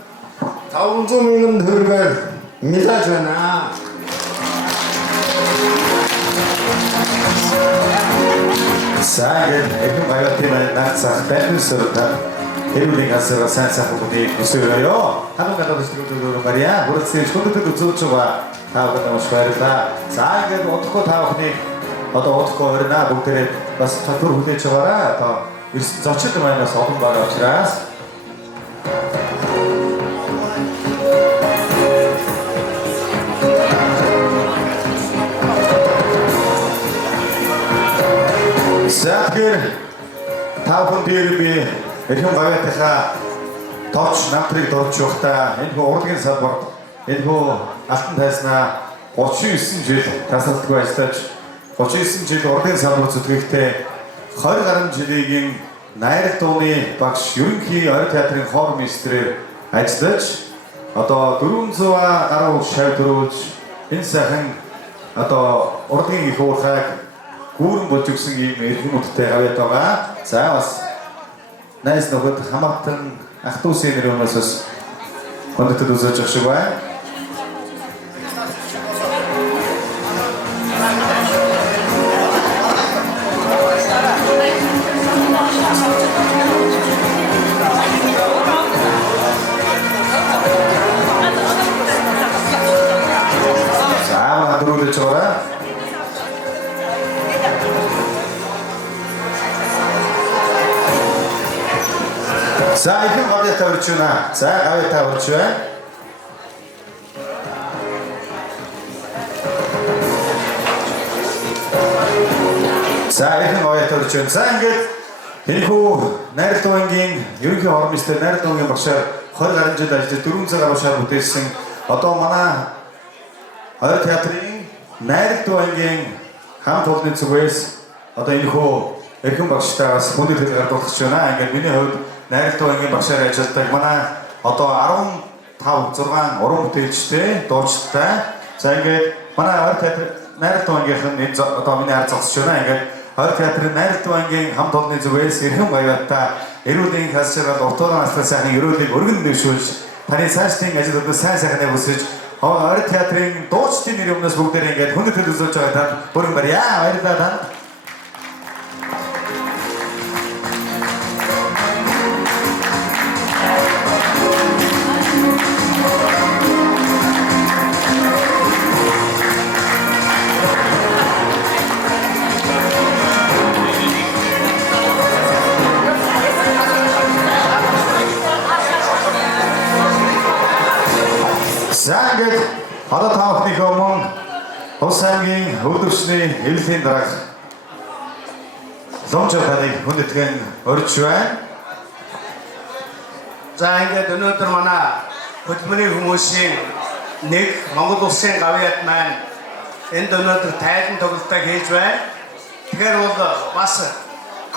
500 мянган төгрөгөөр мэдээж байна. Сайн энэ баяртай нацаа бэлэнсээр Эрүүлийн гасаа сайн сайхан бүдийг өсгөөё. Хамаг гадагш төлөвлөгөө Мария бүрэлдэхүүн хүндэтгэл үзүүлж байгаа та бүхэнд маш баярлалаа. За ингээд удахгүй та бүхний одоо удахгүй өрнө бүгдээрээ бас татвар хүлээж байгаарай. Одоо ирсэн зочид маань бас олон байгаа учраас Сахир та бүхэн би Эрхэм гавьяатынхаа тооч намтрыг дурж явахдаа энэ хөө урлагийн салбарт энэ хөө алтан тайснаа 39 жил тасалдаггүй ажиллаж 39 жил урлагийн салбар зүтгээхдээ 20 гаруй жилийн найрал дууны багш ерөнхий орой театрын хор мистрээр ажиллаж одоо 400 гаруй шавь төрүүлж энэ сайхан одоо урлагийн их уурхайг гүүрэн болж өгсөн ийм эрхэмүүдтэй гавьяат байгаа. За бас найс нөхөд хамаатан ах дүүсийн нэрээс бас хүндэтгэл үзүүлж явах шиг байна. За хадруулж байгаа. За их гавьяатаа урьж байна. За гавьяатаа урьж байна. За их гавьяатаа урьж байна. За ингээд энэхүү найрал дуугийн ерөнхий хормистэй найрал дуугийн багшаар 20 гаруй жил ажиллаж 400 гаруй шар бүтээсэн одоо манай орой театрын найрал дуугийн хамт олонны зүгээс одоо энэхүү эрхэм багштайгаас хүндэтгэл гаргуулж байна. Ингээд миний хувьд найрал дуугийн багшаар ажилладаг манай одоо 15 6 уран бүтээлчтэй дуучтай. За ингээд манай орой театр найрал дуугийн энэ одоо миний ард зогсож байна. Ингээд орой театрын найрал дуугийн хамт олонны зүгээс эрхэм баяртай эрүүлийн хасчрал уртуурын настай сайхан эрүүлийг өргөн дэвшүүлж таны цаашдын ажлуудад сайн сайхныг хүсэж орой театрын дуучдын нэр өмнөөс бүгдээрээ ингээд хүндэтгэл үзүүлж байгаа танд бүрэн баярлалаа. Баярлалаа танд. За ингээд одоо та бүхний өмнө Улс аймгийн өвдөгчний эвлэлийн дараах ломжооханыг хүндэтгэн урьж байна. За ингээд өнөөдөр манай хөтөлбөрийн хүмүүсийн нэг Монгол Улсын гавьяат маань энд өнөөдөр тайлан тоглолтоо хийж байна. Тэгэхээр бол бас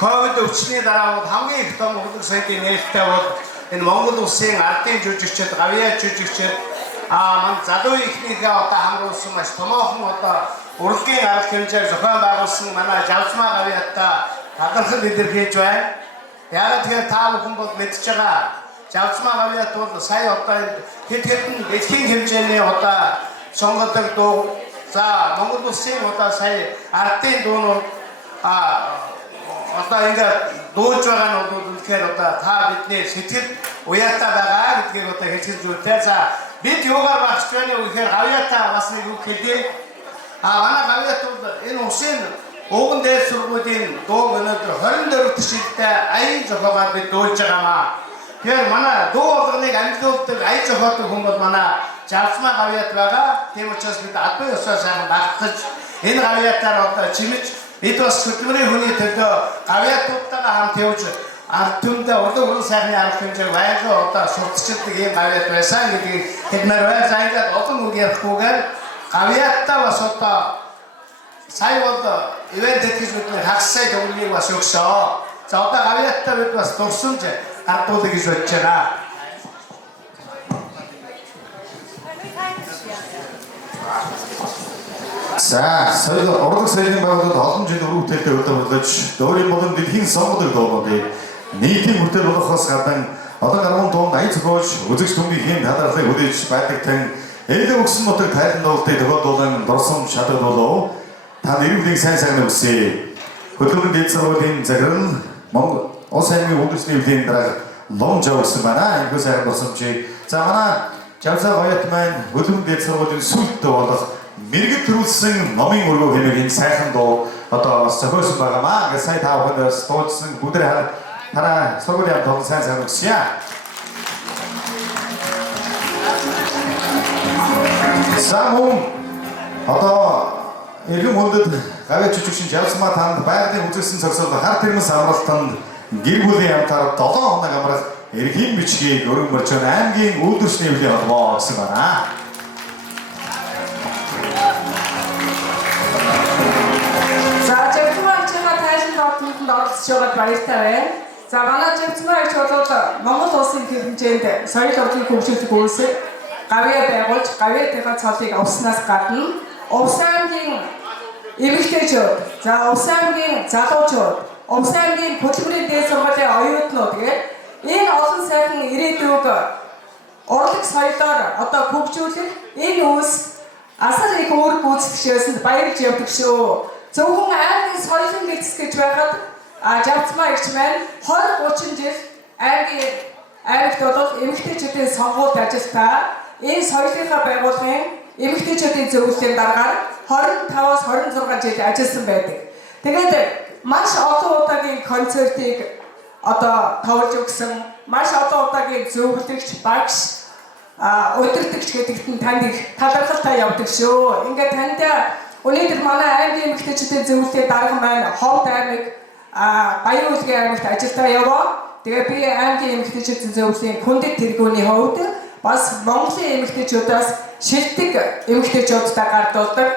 ковид өвчний дараа бол хамгийн их том өвдөг сайдын нээлттэй бол энэ Монгол Улсын ардын жүжигчид, гавьяат жүжигчид мань залуу ихнийхээ одоо хамруулсан маш томоохон одоо урлагийн арга хэмжээр зохион байгуулсан манай Жавцмаа гавьяатаа талархал илэрхийлж байна. Яг тэгэхээр та бүхэн бол мэдж байгаа. Жавцмаа гавьяат бол сая одоо хэд хэдэн дэлхийн хэмжээний одоо сонгодог дуу за Монгол улсын одоо сая ардын дуунууд одоо ингээд дуулж байгаа нь бол үнэхээр одоо та бидний сэтгэл уяатай байгаа гэдгийг одоо хэлж зүйтэй. За бид юугаар багч байна вэ гэхээр гавьяатаа бас нэг үг хэлье. Манай гавьяат бол энэ усын ууган дээр сургуулийн дуу өнөөдөр 24 жилдээ аян зохиогоор бид дуулж байгаамаа. Тэгэхээр манай дуу болгоныг амжилуулдаг аян зохиодог хүн бол манай Жавцмаа гавьяат байгаа. Тийм учраас бид албан ёсоор сайн багтаж энэ гавьяатаар одоо чимэж бид бас хөдөлмөрийн хүний төлөө гавьяатуудтайгаа хамт явж ард түмдээ улам уран сайхны арга хэмжээг байнга одоо сурталчилдаг ийм гавьяат байсан гэдгийг хэлмээр байна. За ингээд олон үг ярихгүйгээр гавьяатаа бас одоо сая бол ивент хийж бидний хагас сая төгрөгийг бас өгсөө. За одоо гавьяатаа бид бас дурсамж гардуулах гэж бодож байна. За, соёл урлаг соёлын байгууллагад олон жил өргө бүтээлтэй удирдлагч, дөөрийн болон дэлхийн сонгодог дуулуудыг нийтийн хүртэл болгохоос гадна олон гаруун дунд аян зохиож, үзэгч түмнийхээ талархлыг хүлээж байдагтан элдэ өгсөн нутаг тайлан дуулалтыг тохиолдуулан дурсамж шалгуулав. Та нэрвлийг сайн сайхан үсэ. Хөдөлгөөний дэд сургуулийн захирал Монгол Улс аймгийн үндэсний хөвлийн дарга Лом Жавсан байна. Энэхүү сайхан дурсамжийг за манай Жавцаа гавьяат маань хөдөлгөөний дэд сургуулийн сүлдтэй болох мэрэгд төрүүлсэн номын өргөө хэмээх энэ сайхан дуу одоо бас зохиосон байгаамаа. Ингээд сая та бүхэнд бас дуулсан бүгдээ хараа сургуулийн хамт сайн сайхан үсэ. Самун одоо иргэн хүндэд гавьяат жүжигчин Жавцмаа танд байгалийн үзүүлсэн цогцол хар тэрмэс амралтанд гэр бүлийн хамтаар 7 хоног амрах эрхийн бичгийг өргөмөрч аймгийн үйлдвэрчний хөвлийн холбоо гэсэн байна. За Жавцмаа тайлан доотлолтод оролцож байгаад баяртай байна. За манай Жавцмаа бол Монгол улсын хэмжээнд соёл урлагийн хөгжүүлэлт үйлсээр гавьяа байгуулж гавьяатынхаа цолыг авснаас гадна Увс аймгийн эмэгтэйчүүд, за Увс аймгийн залуучууд, Увс аймгийн хөдөлмөрийн дэд сургуулийн оюутнууд гээд энэ олон сайхан ирээдүйг урлаг соёлоор одоо хөгжүүлэх энэ үйлс асар их үүрэг гүйцэтгэжсэнд баярлж явдаг шүү. Зөвхөн аймгийн соёлын нэгдс гэж байхад Жавцмаа ирч маань 20-30 жил аймагт бол эмэгтэйчүүдийн сонгуульд ажилтаа энэ соёлынхаа байгууллагын эмэгтэйчүүдийн зөвлөлийн дараагаар 25-аас 26 жил ажилласан байдаг. Тэгээд маш олон удаагийн концертыг одоо товолж өгсөн, маш олон удаагийн зөвлөгч, багш, удирдагч гэдэгт нь танд их талархалтай явдаг шүү. Ингээд танд өнөөдөр манай аймгийн эмэгтэйчүүдийн зөвлөлийн дарга маань Ховд аймаг, Баян үлгийн аймагт ажилдаа яваа. Тэгээд би аймгийн эмэгтэйчүүдийн зөвлөлийн хүндэт тэргүүний хувьд бас Монголын эмэгтэйчүүдээс шилдэг эмэгтэйчүүдтэй гардуулдаг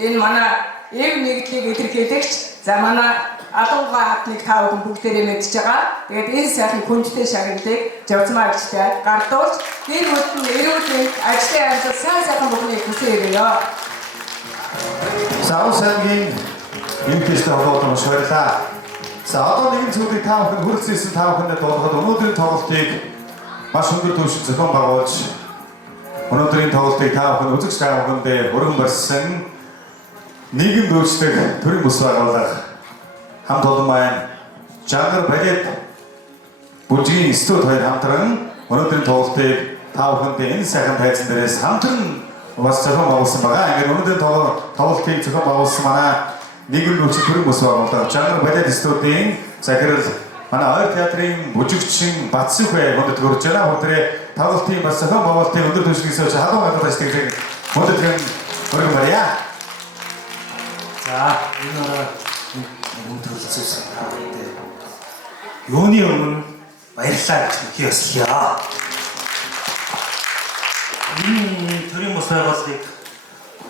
энэ манай эв нэгдлийг илэрхийлэгч за манай алуунгаа хатныг та бүхэн бүгдээрээ мэдж байгаа. Тэгээд энэ сайхан хүндтэй шагналыг Жавцмаа гэрчтэй гардуулж гэр бүлийн эрүүл ажлын амьд сайн сайхан бүхнийг хүсээрээ. За Улс аймгийн эмэгтэйчтэй холбоотой баярлалаа. За одоо нэгэн зүйлийг та бүхэн хүрэлцээсэн та бүхэндээ дуулахад өнөөдрийн тоглолтыг маш өндөр түвшинд зохион байгуулж өнөөдрийн тоглолтыг та бүхэн үзэгч та бүхэндээ өргөн барьсан нийгэм дэвшдэг төрийн бүс байгууллага хамт олон маань Жангар балет бүжгийн студ хоёр хамтран өнөөдрийн тоглолтыг та бүхэндээ энэ сайхан тайзан дээрээс хамтран бас зохион байгуулсан байгаа. Ингээд өнөөдрийн тоглолтыг зохион байгуулсан манай нийгэм дэвшдэг төрийн бүс байгууллага Жангар балет студийн захирал манай ойр театрын бүжигчин Батсүх бай хүндэт хүрж байна. Бүгдээ тоглолтын бас зохион байгуулалтын өндөр түвшнээс халуун хадгалж ажиглагийг хүндэтгэн өргөн барья. За энэ өндөр үлцээс хаалт юуны өмнө баярлалаа гэж хэлье өсөлье. Энэ төрийн бүс байгууллагыг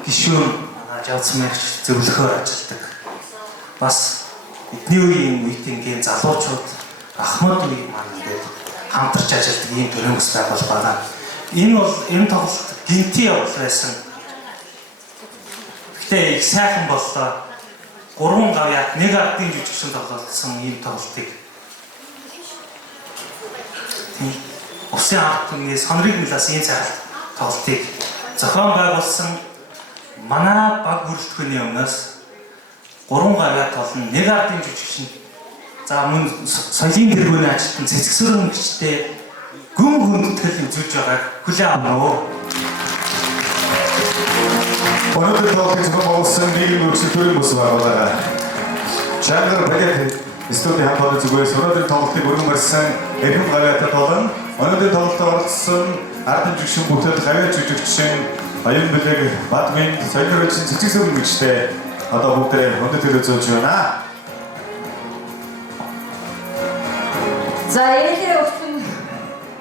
гишүүн манай Жавцмаа зөвлөхөөр ажилладаг. Бас эдний үеийн митингийн залуучууд ахмад үеийн маань ингээд хамтарч ажилладаг ийм төрийн бүс байгууллага байна. Энэ тоглолт гинти явал байсан. Гэтэ их сайхан боллоо. 3 гавьяат 1 ардын жүжигчин тоглолцсон ийм тоглолтыг Усын ард түмний сонрыг мэлээс ийм сайхан тоглолтыг зохион байгуулсан манай баг бүрэлдэхүүний өмнөөс 3 гавьяат болон 1 ардын жүжигчин за мөн соёлын тэргүүний ажилтан цэцгсөрөн гिचтэй гүн хүндэтгэл үзүүлж байгааг хүлээн авна уу. Өнөөдөр тоглохын зөв болсон нийгмийн өрсөлдөөний бус байгууллага. Чанар баяр студийн хамт олон зүгээс өнөөдөр тоглолтыг өргөн барьсан эрхэм гавьяатад болон өнөөдөр тоглолтод оролцсон ардын жүжигчин бүтээл гавьяат жүжигчин аюун билэг бадмин соёлын өрсөлдөөний цэцгсөрөн гिचтэй одоо бүгдээ өнөөдөр үзүүлж байна. За ээлээ өвчин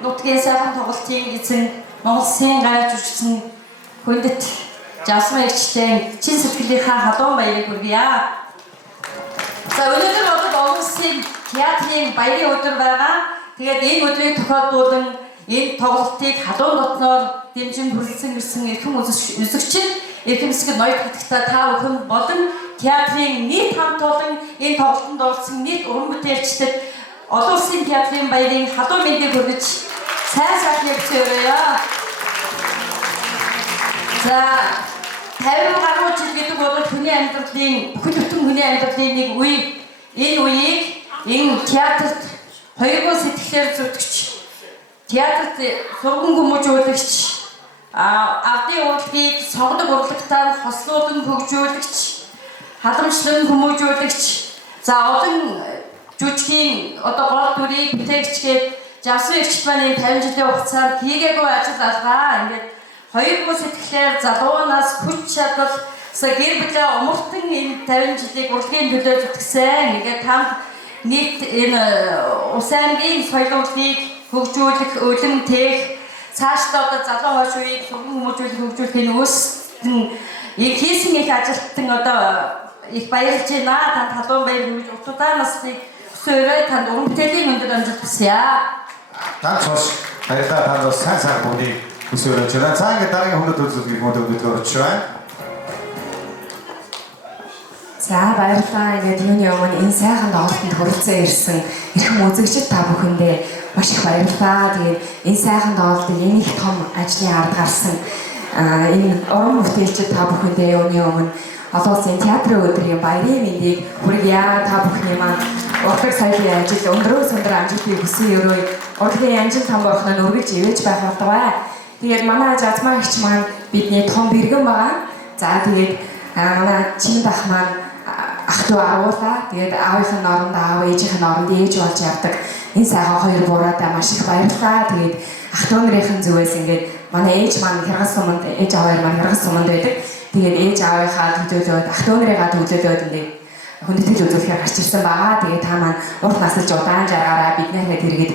нутгийн сайхан тоглолтын эзэн Монгол Улсын гавьяат жүжигчин хүндэт Жасмын эгчтэй чин сэтгэлийнхаа халуун баярыг хүргье. За өнөөдөр бол олон улсын театрын баярын өдөр байгаа. Тэгээд энэ өдрийг тохиолдуулан энэ тоглолтыг халуун дотноор дэмжин хүрэлцэн ирсэн эрхэм үзэгчид, эрхэмсгэд ноёд хатагтай та бүхэн болон театрын нийт хамт олон энэ тоглолтод оролцсон нийт уран бүтээлчдэд олон улсын театрын баярын халуун мэндийг хүргэж сайн сайхныг хүсье. За 50 гаруй жил гэдэг бол хүний амьдралын бүхэл бүтэн хүний амьдралын нэг үе. Энэ үеийг энэ театрт хоёргоо сэтгэлээр зүтгэж, театрт сурган хүмүүжүүлэгч, ардын урлагийг сонгодог урлагтаар хослуулан хөгжүүлэгч, халамжлан хүмүүжүүлэгч, за олон жүжигчин одоо гол дүрийг бүтээгчгээд Жасмын эгчт маань 50 жилийн хугацаанд хийгээгүй ажил алгаа ингээд хоёргоо сэтгэлээр залуунаас хүч чадал гэр бүлээ умартан энэ 50 жилийг урлагийн төлөө зүтгэсэн. Ингээд танд нийт энэ Улс аймгийн соёлын урлагийг хөгжүүлэх, өлөн тээх, цаашдаа одоо залуу хойш үеийг сурган хөгжүүлэхийн үүсэлтэн их хийсэн их ажилтан одоо их баярлж байна. Танд халуун баяр хүргэж утгатай насныг өсөөрэй. Танд уран бүтээлийн өндөр амжилт хүсье. Танд цоос баярлалаа. Танд сайн сайн бүгдийг хүсэж байна. За ингээд дараагийн хүндэт үзүүлэлт мөдөд орж байна. За баярлалаа. Ингээд юуны өмнө энэ сайхан тоглолтод хүрэлцэн ирсэн эрхэм үзэгчид та бүхэндээ маш их баярлалаа. Тэгээд энэ сайхан тоглолтод энэ их том ажлын ард гарсан энэ уран бүтээлчид та бүхэндээ юуны өмнө олон улсын театрын өдрийн баярын мэндийг хүргье. Та бүхний маань урлагийн соёлын ажил өндрөөс өндөр амжилтыг хүсье. Урлагийн амжилт том бурхнаа өргөж ивэж байх болтугай. Тэгээд манай Жасмын эгч маань бидний том бэргэн байгаа. За тэгээд манай Чимэд ах маань ах トゥ аруулаа. Тэгээд аавынхын оронд аав, ээжийнхэн оронд ээж болж явдаг. Энэ сайхан хоёр буураатай маш их баярлалаа. Тэгээд ах トゥ нарын зүгээс ингээд манай ээж маань Хяргас суманд, ээж аав хоёр маань Хяргас суманд байдаг. Тэгээд ээж аавынхаа төлөөлөөд ах トゥ нарыгаа төлөөлөөд ингээд хүндэтгэл үзүүлэхээр гарч ирсэн байгаа. Тэгээд та маань урт насалж удаан жаргаараа биднийхэд хэрэгэд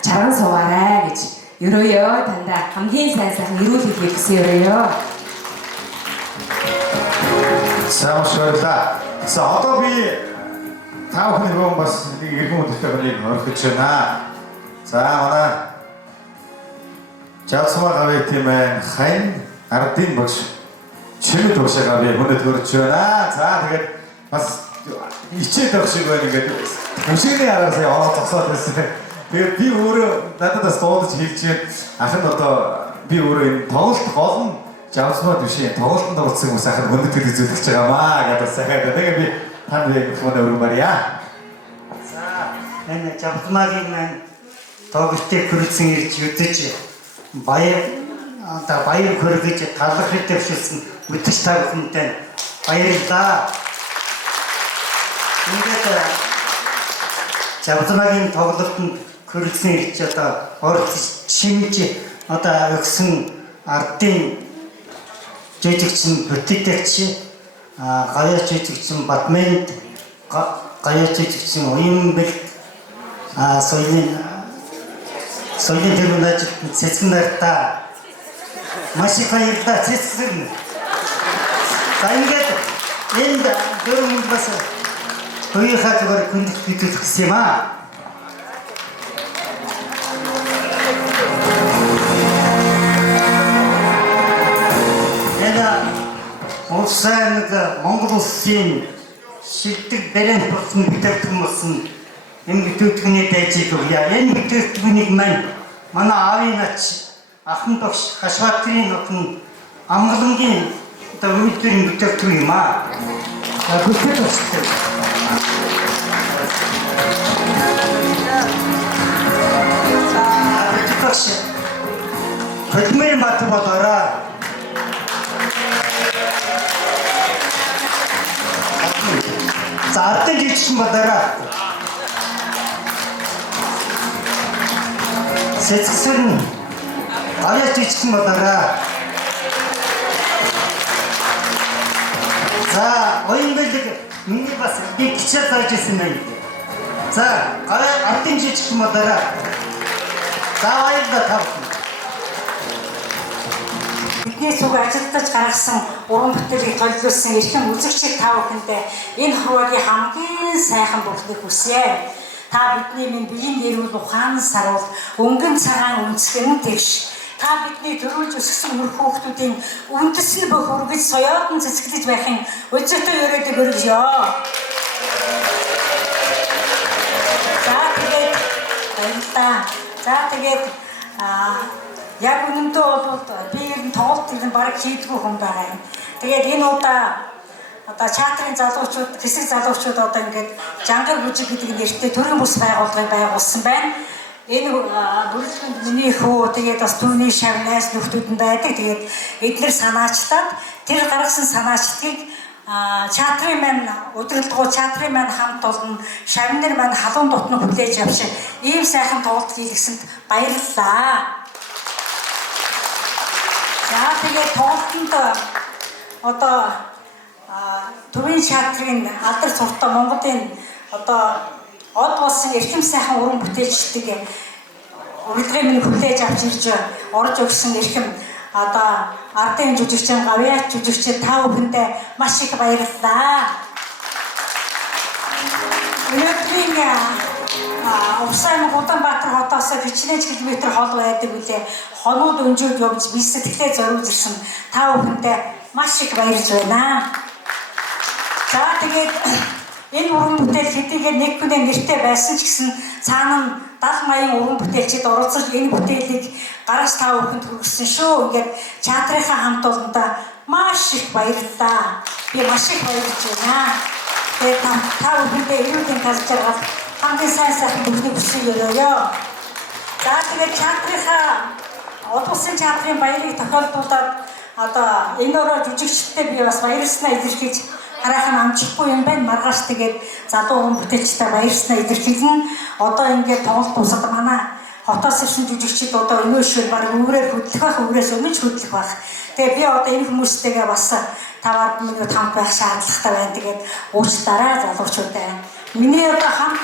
чарган суугаарай гэж ерөөё тандаа хамгийн сайн сайхан эрүүл мэндийг хүсье. Сайн баярлалаа. За одоо би та бүхний хөө бас нэг эрхэм өдөртөйг орхиж байна. За манай Жасмын гавьяатын маань хайн ардын багш Чимэд уушаа гавьяа хүндэт өрж байна. За тэгээд бас ичээд байх шиг байна ингээд өшигний араас яваад зогсоод байсан. Тэгээд би өөрөө надаас дуудаж хэлж ах нь одоо би өөрөө энэ тоглолт гол нь Жасмад биш тоглолтод орсон хүмүүс ахад хүндэтгэл үзүүлж байгаамаа гэдэг сайхан. Тэгээд би танд микрофон өргөмөрье. За энэ Жасмагийн маань тоглолтыг хүрэлцэн ирж үдэж баяр хүргэж талархал дэвшилсэн мэдээж та бүхэндээ баярлалаа. Ингээд Жасмагийн тоглолтод хүрэлцэн ирж одоо оролцож шинж одоо өгсөн ардын жижигчин бүтээгч гавьяат жижигчин бадмент гавьяат жижигчин уян бэлт соёлын тэргүүнд ажилласан цэцгэн нартай маш их баярлалаа цэцгэн. За ингээд энд дөрөв бас хоёрхаа зүгээр хүндэт бидүүлэх гэсэн юм аа. нэг Монгол улсын шилдэг баримт болсон бүтээгдэхүүн болсон энэ бүтээгдэхүүний дайжийг өгье. Энэ бүтээгдэхүүнийг манай аавын ач ахын багш Хашбатрын охин амгалангийн үйлдвэрийн бүтээгдэхүүн юм аа. Бүтээгдэхүүн болсон. Хөдөлмөрийн бат болоорой. За ардын жижигхэн болоорой. Сэцгсэрн авьяас жижигхэн болоорой. За оюун бэлэг миний бас би гिचээ зааж ирсэн байна. За ардын жижигхэн болоорой. За баярлалаа тав. Бидний сүг ажилдаж гаргасан уран бүтээлийг төлөвлөсөн эрхэм үзэгчид та бүхэндээ энэ хаваагийн хамгийн сайхан бүхнийг хүсье. Та бидний минь биеийн нэрүүл ухаан саруул өнгөн цагаан үнцгэн тэгш. Та бидний төрүүлж өсгсөн мөр хүүхдүүдийн үндэсний бүх үргэж соёотон цэцгэлж байхын өжөөтэй өрөөдөг өргөё. За тэгээд баярлалаа. За тэгээд яг үнэндээ бол би ер нь тоглолт баг хийдгүү хүн байгаа юм. Тэгээд энэ удаа чаатрын залуучууд, хэсэг залуучууд одоо ингээд жангар бүжиг гэдэг нэртэй төрийн бус байгууллагыг байгуулсан байна. Энэ бүрэлдэхүүнд миний хөө тэгээд бас түүний шавнаас нөхдүүд нь байдаг. Тэгээд эдгээр санаачлаад тэр гаргасан санаачлагыг чаатрын маань удирдлагууд чаатрын маань хамт олон шавнар маань халуун дотно хүлээж авшиг ийм сайхан тоглолт хийлгэсэнд баярлалаа. За тэгээд тоглолтод одоо төвийн чаатрын алдар суртаа Монголын одоо од болсон эрхэм сайхан уран бүтээлчдийг урилгын минь хүлээж авч ирж орж өгсөн эрхэм одоо ардын жүжигчин гавьяач жүжигчид та бүхэндээ маш их баярлалаа. Өнөөдрийн Увсан Улаанбаатар хотоос 40 км хол байдаг үлээ хонууд өнжөөд явж бис сэтгэлээ зориулж ирсэн та бүхэндээ маш их баярлж байна. За тэгээд энэ уран бүтээл хэдийгээр нэг хүний нэртэй байсан ч гэсэн цаана нь 70-80 уран бүтээлчид оролцож энэ бүтээлийг гаргаж та бүхэнд хүргэсэн шүү. Ингээд чаатрынхаа хамт олондоо маш их баярлалаа. Би маш их баярлж байна. Тэгээд та бүхэндээ эрүүл талж байгаа хамгийн сайн сайхан бүхнийг хүсье өрөөё. За тэгээд чаатрынхаа улсын чаатрын баярыг тохиолдуулаад одоо энэ өрөө жүжигчдтэй би бас баярлснаа илэрхийлж харах нь амжихгүй юм байна. Маргааш тэгээд залуу уран бүтээлчтэй баярлснаа илэрхийлнэ. Одоо ингээд тоглолт дуусаад манай хотоос ирсэн жүжигчид одоо өнөөшөө баг өврээр хөдлөх байх, өврөөс өмнө хөдлөх байх. Тэгээд би одоо энэ хүмүүстэйгээ бас 5-10 минут хамт байх шаардлагатай байна. Тэгээд уучлаарай залуучуудаа. Миний одоо хамт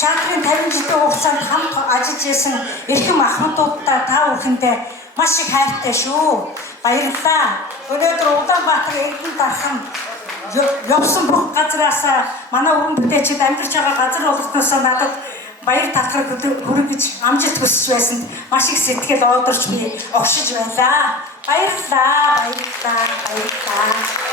чаатрын 50 жилийн хугацаанд хамт ажиллаж исэн эрхэм ахмадуудаа та бүхэндээ маш их хайртай шүү. Баярлалаа. Өнөөдөр Улаанбаатар эрдэнэ дархан явсан бүх газраас манай уран бүтээлчид амьдарч байгаа газар болгоноос надад баяр талхар хүргэж амжилт хүсэж байсанд маш их сэтгэл одорч би огшиж байлаа. Баярлалаа. Баярлалаа.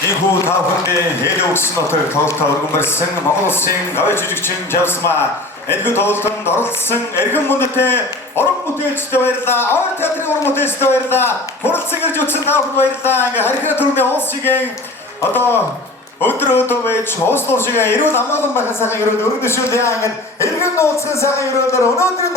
Ийхүү та бүхэндээ хээлээ өгсөн нотог тоглолтод өргөн барьсан Монгол улсын гавьяач жүжигчин Жавсмаа энэхүү тоглолтод оролцсон эргэн мөндөтэй уран бүтээлчтэй баярлалаа. Ор театрын уран бүтээлчтэй баярлалаа. Хуралцсан ирж утсан та бүхэнд баярлалаа. Ингээ харьяа төрний улсгийн одоо өдөр байж уус дуушиг эрүүл амгалан байхын сайхан өрөөд өргөн төшөөлье. Ингээ эргэн нууцхан сайхан өрөөдөр өнөөдрийн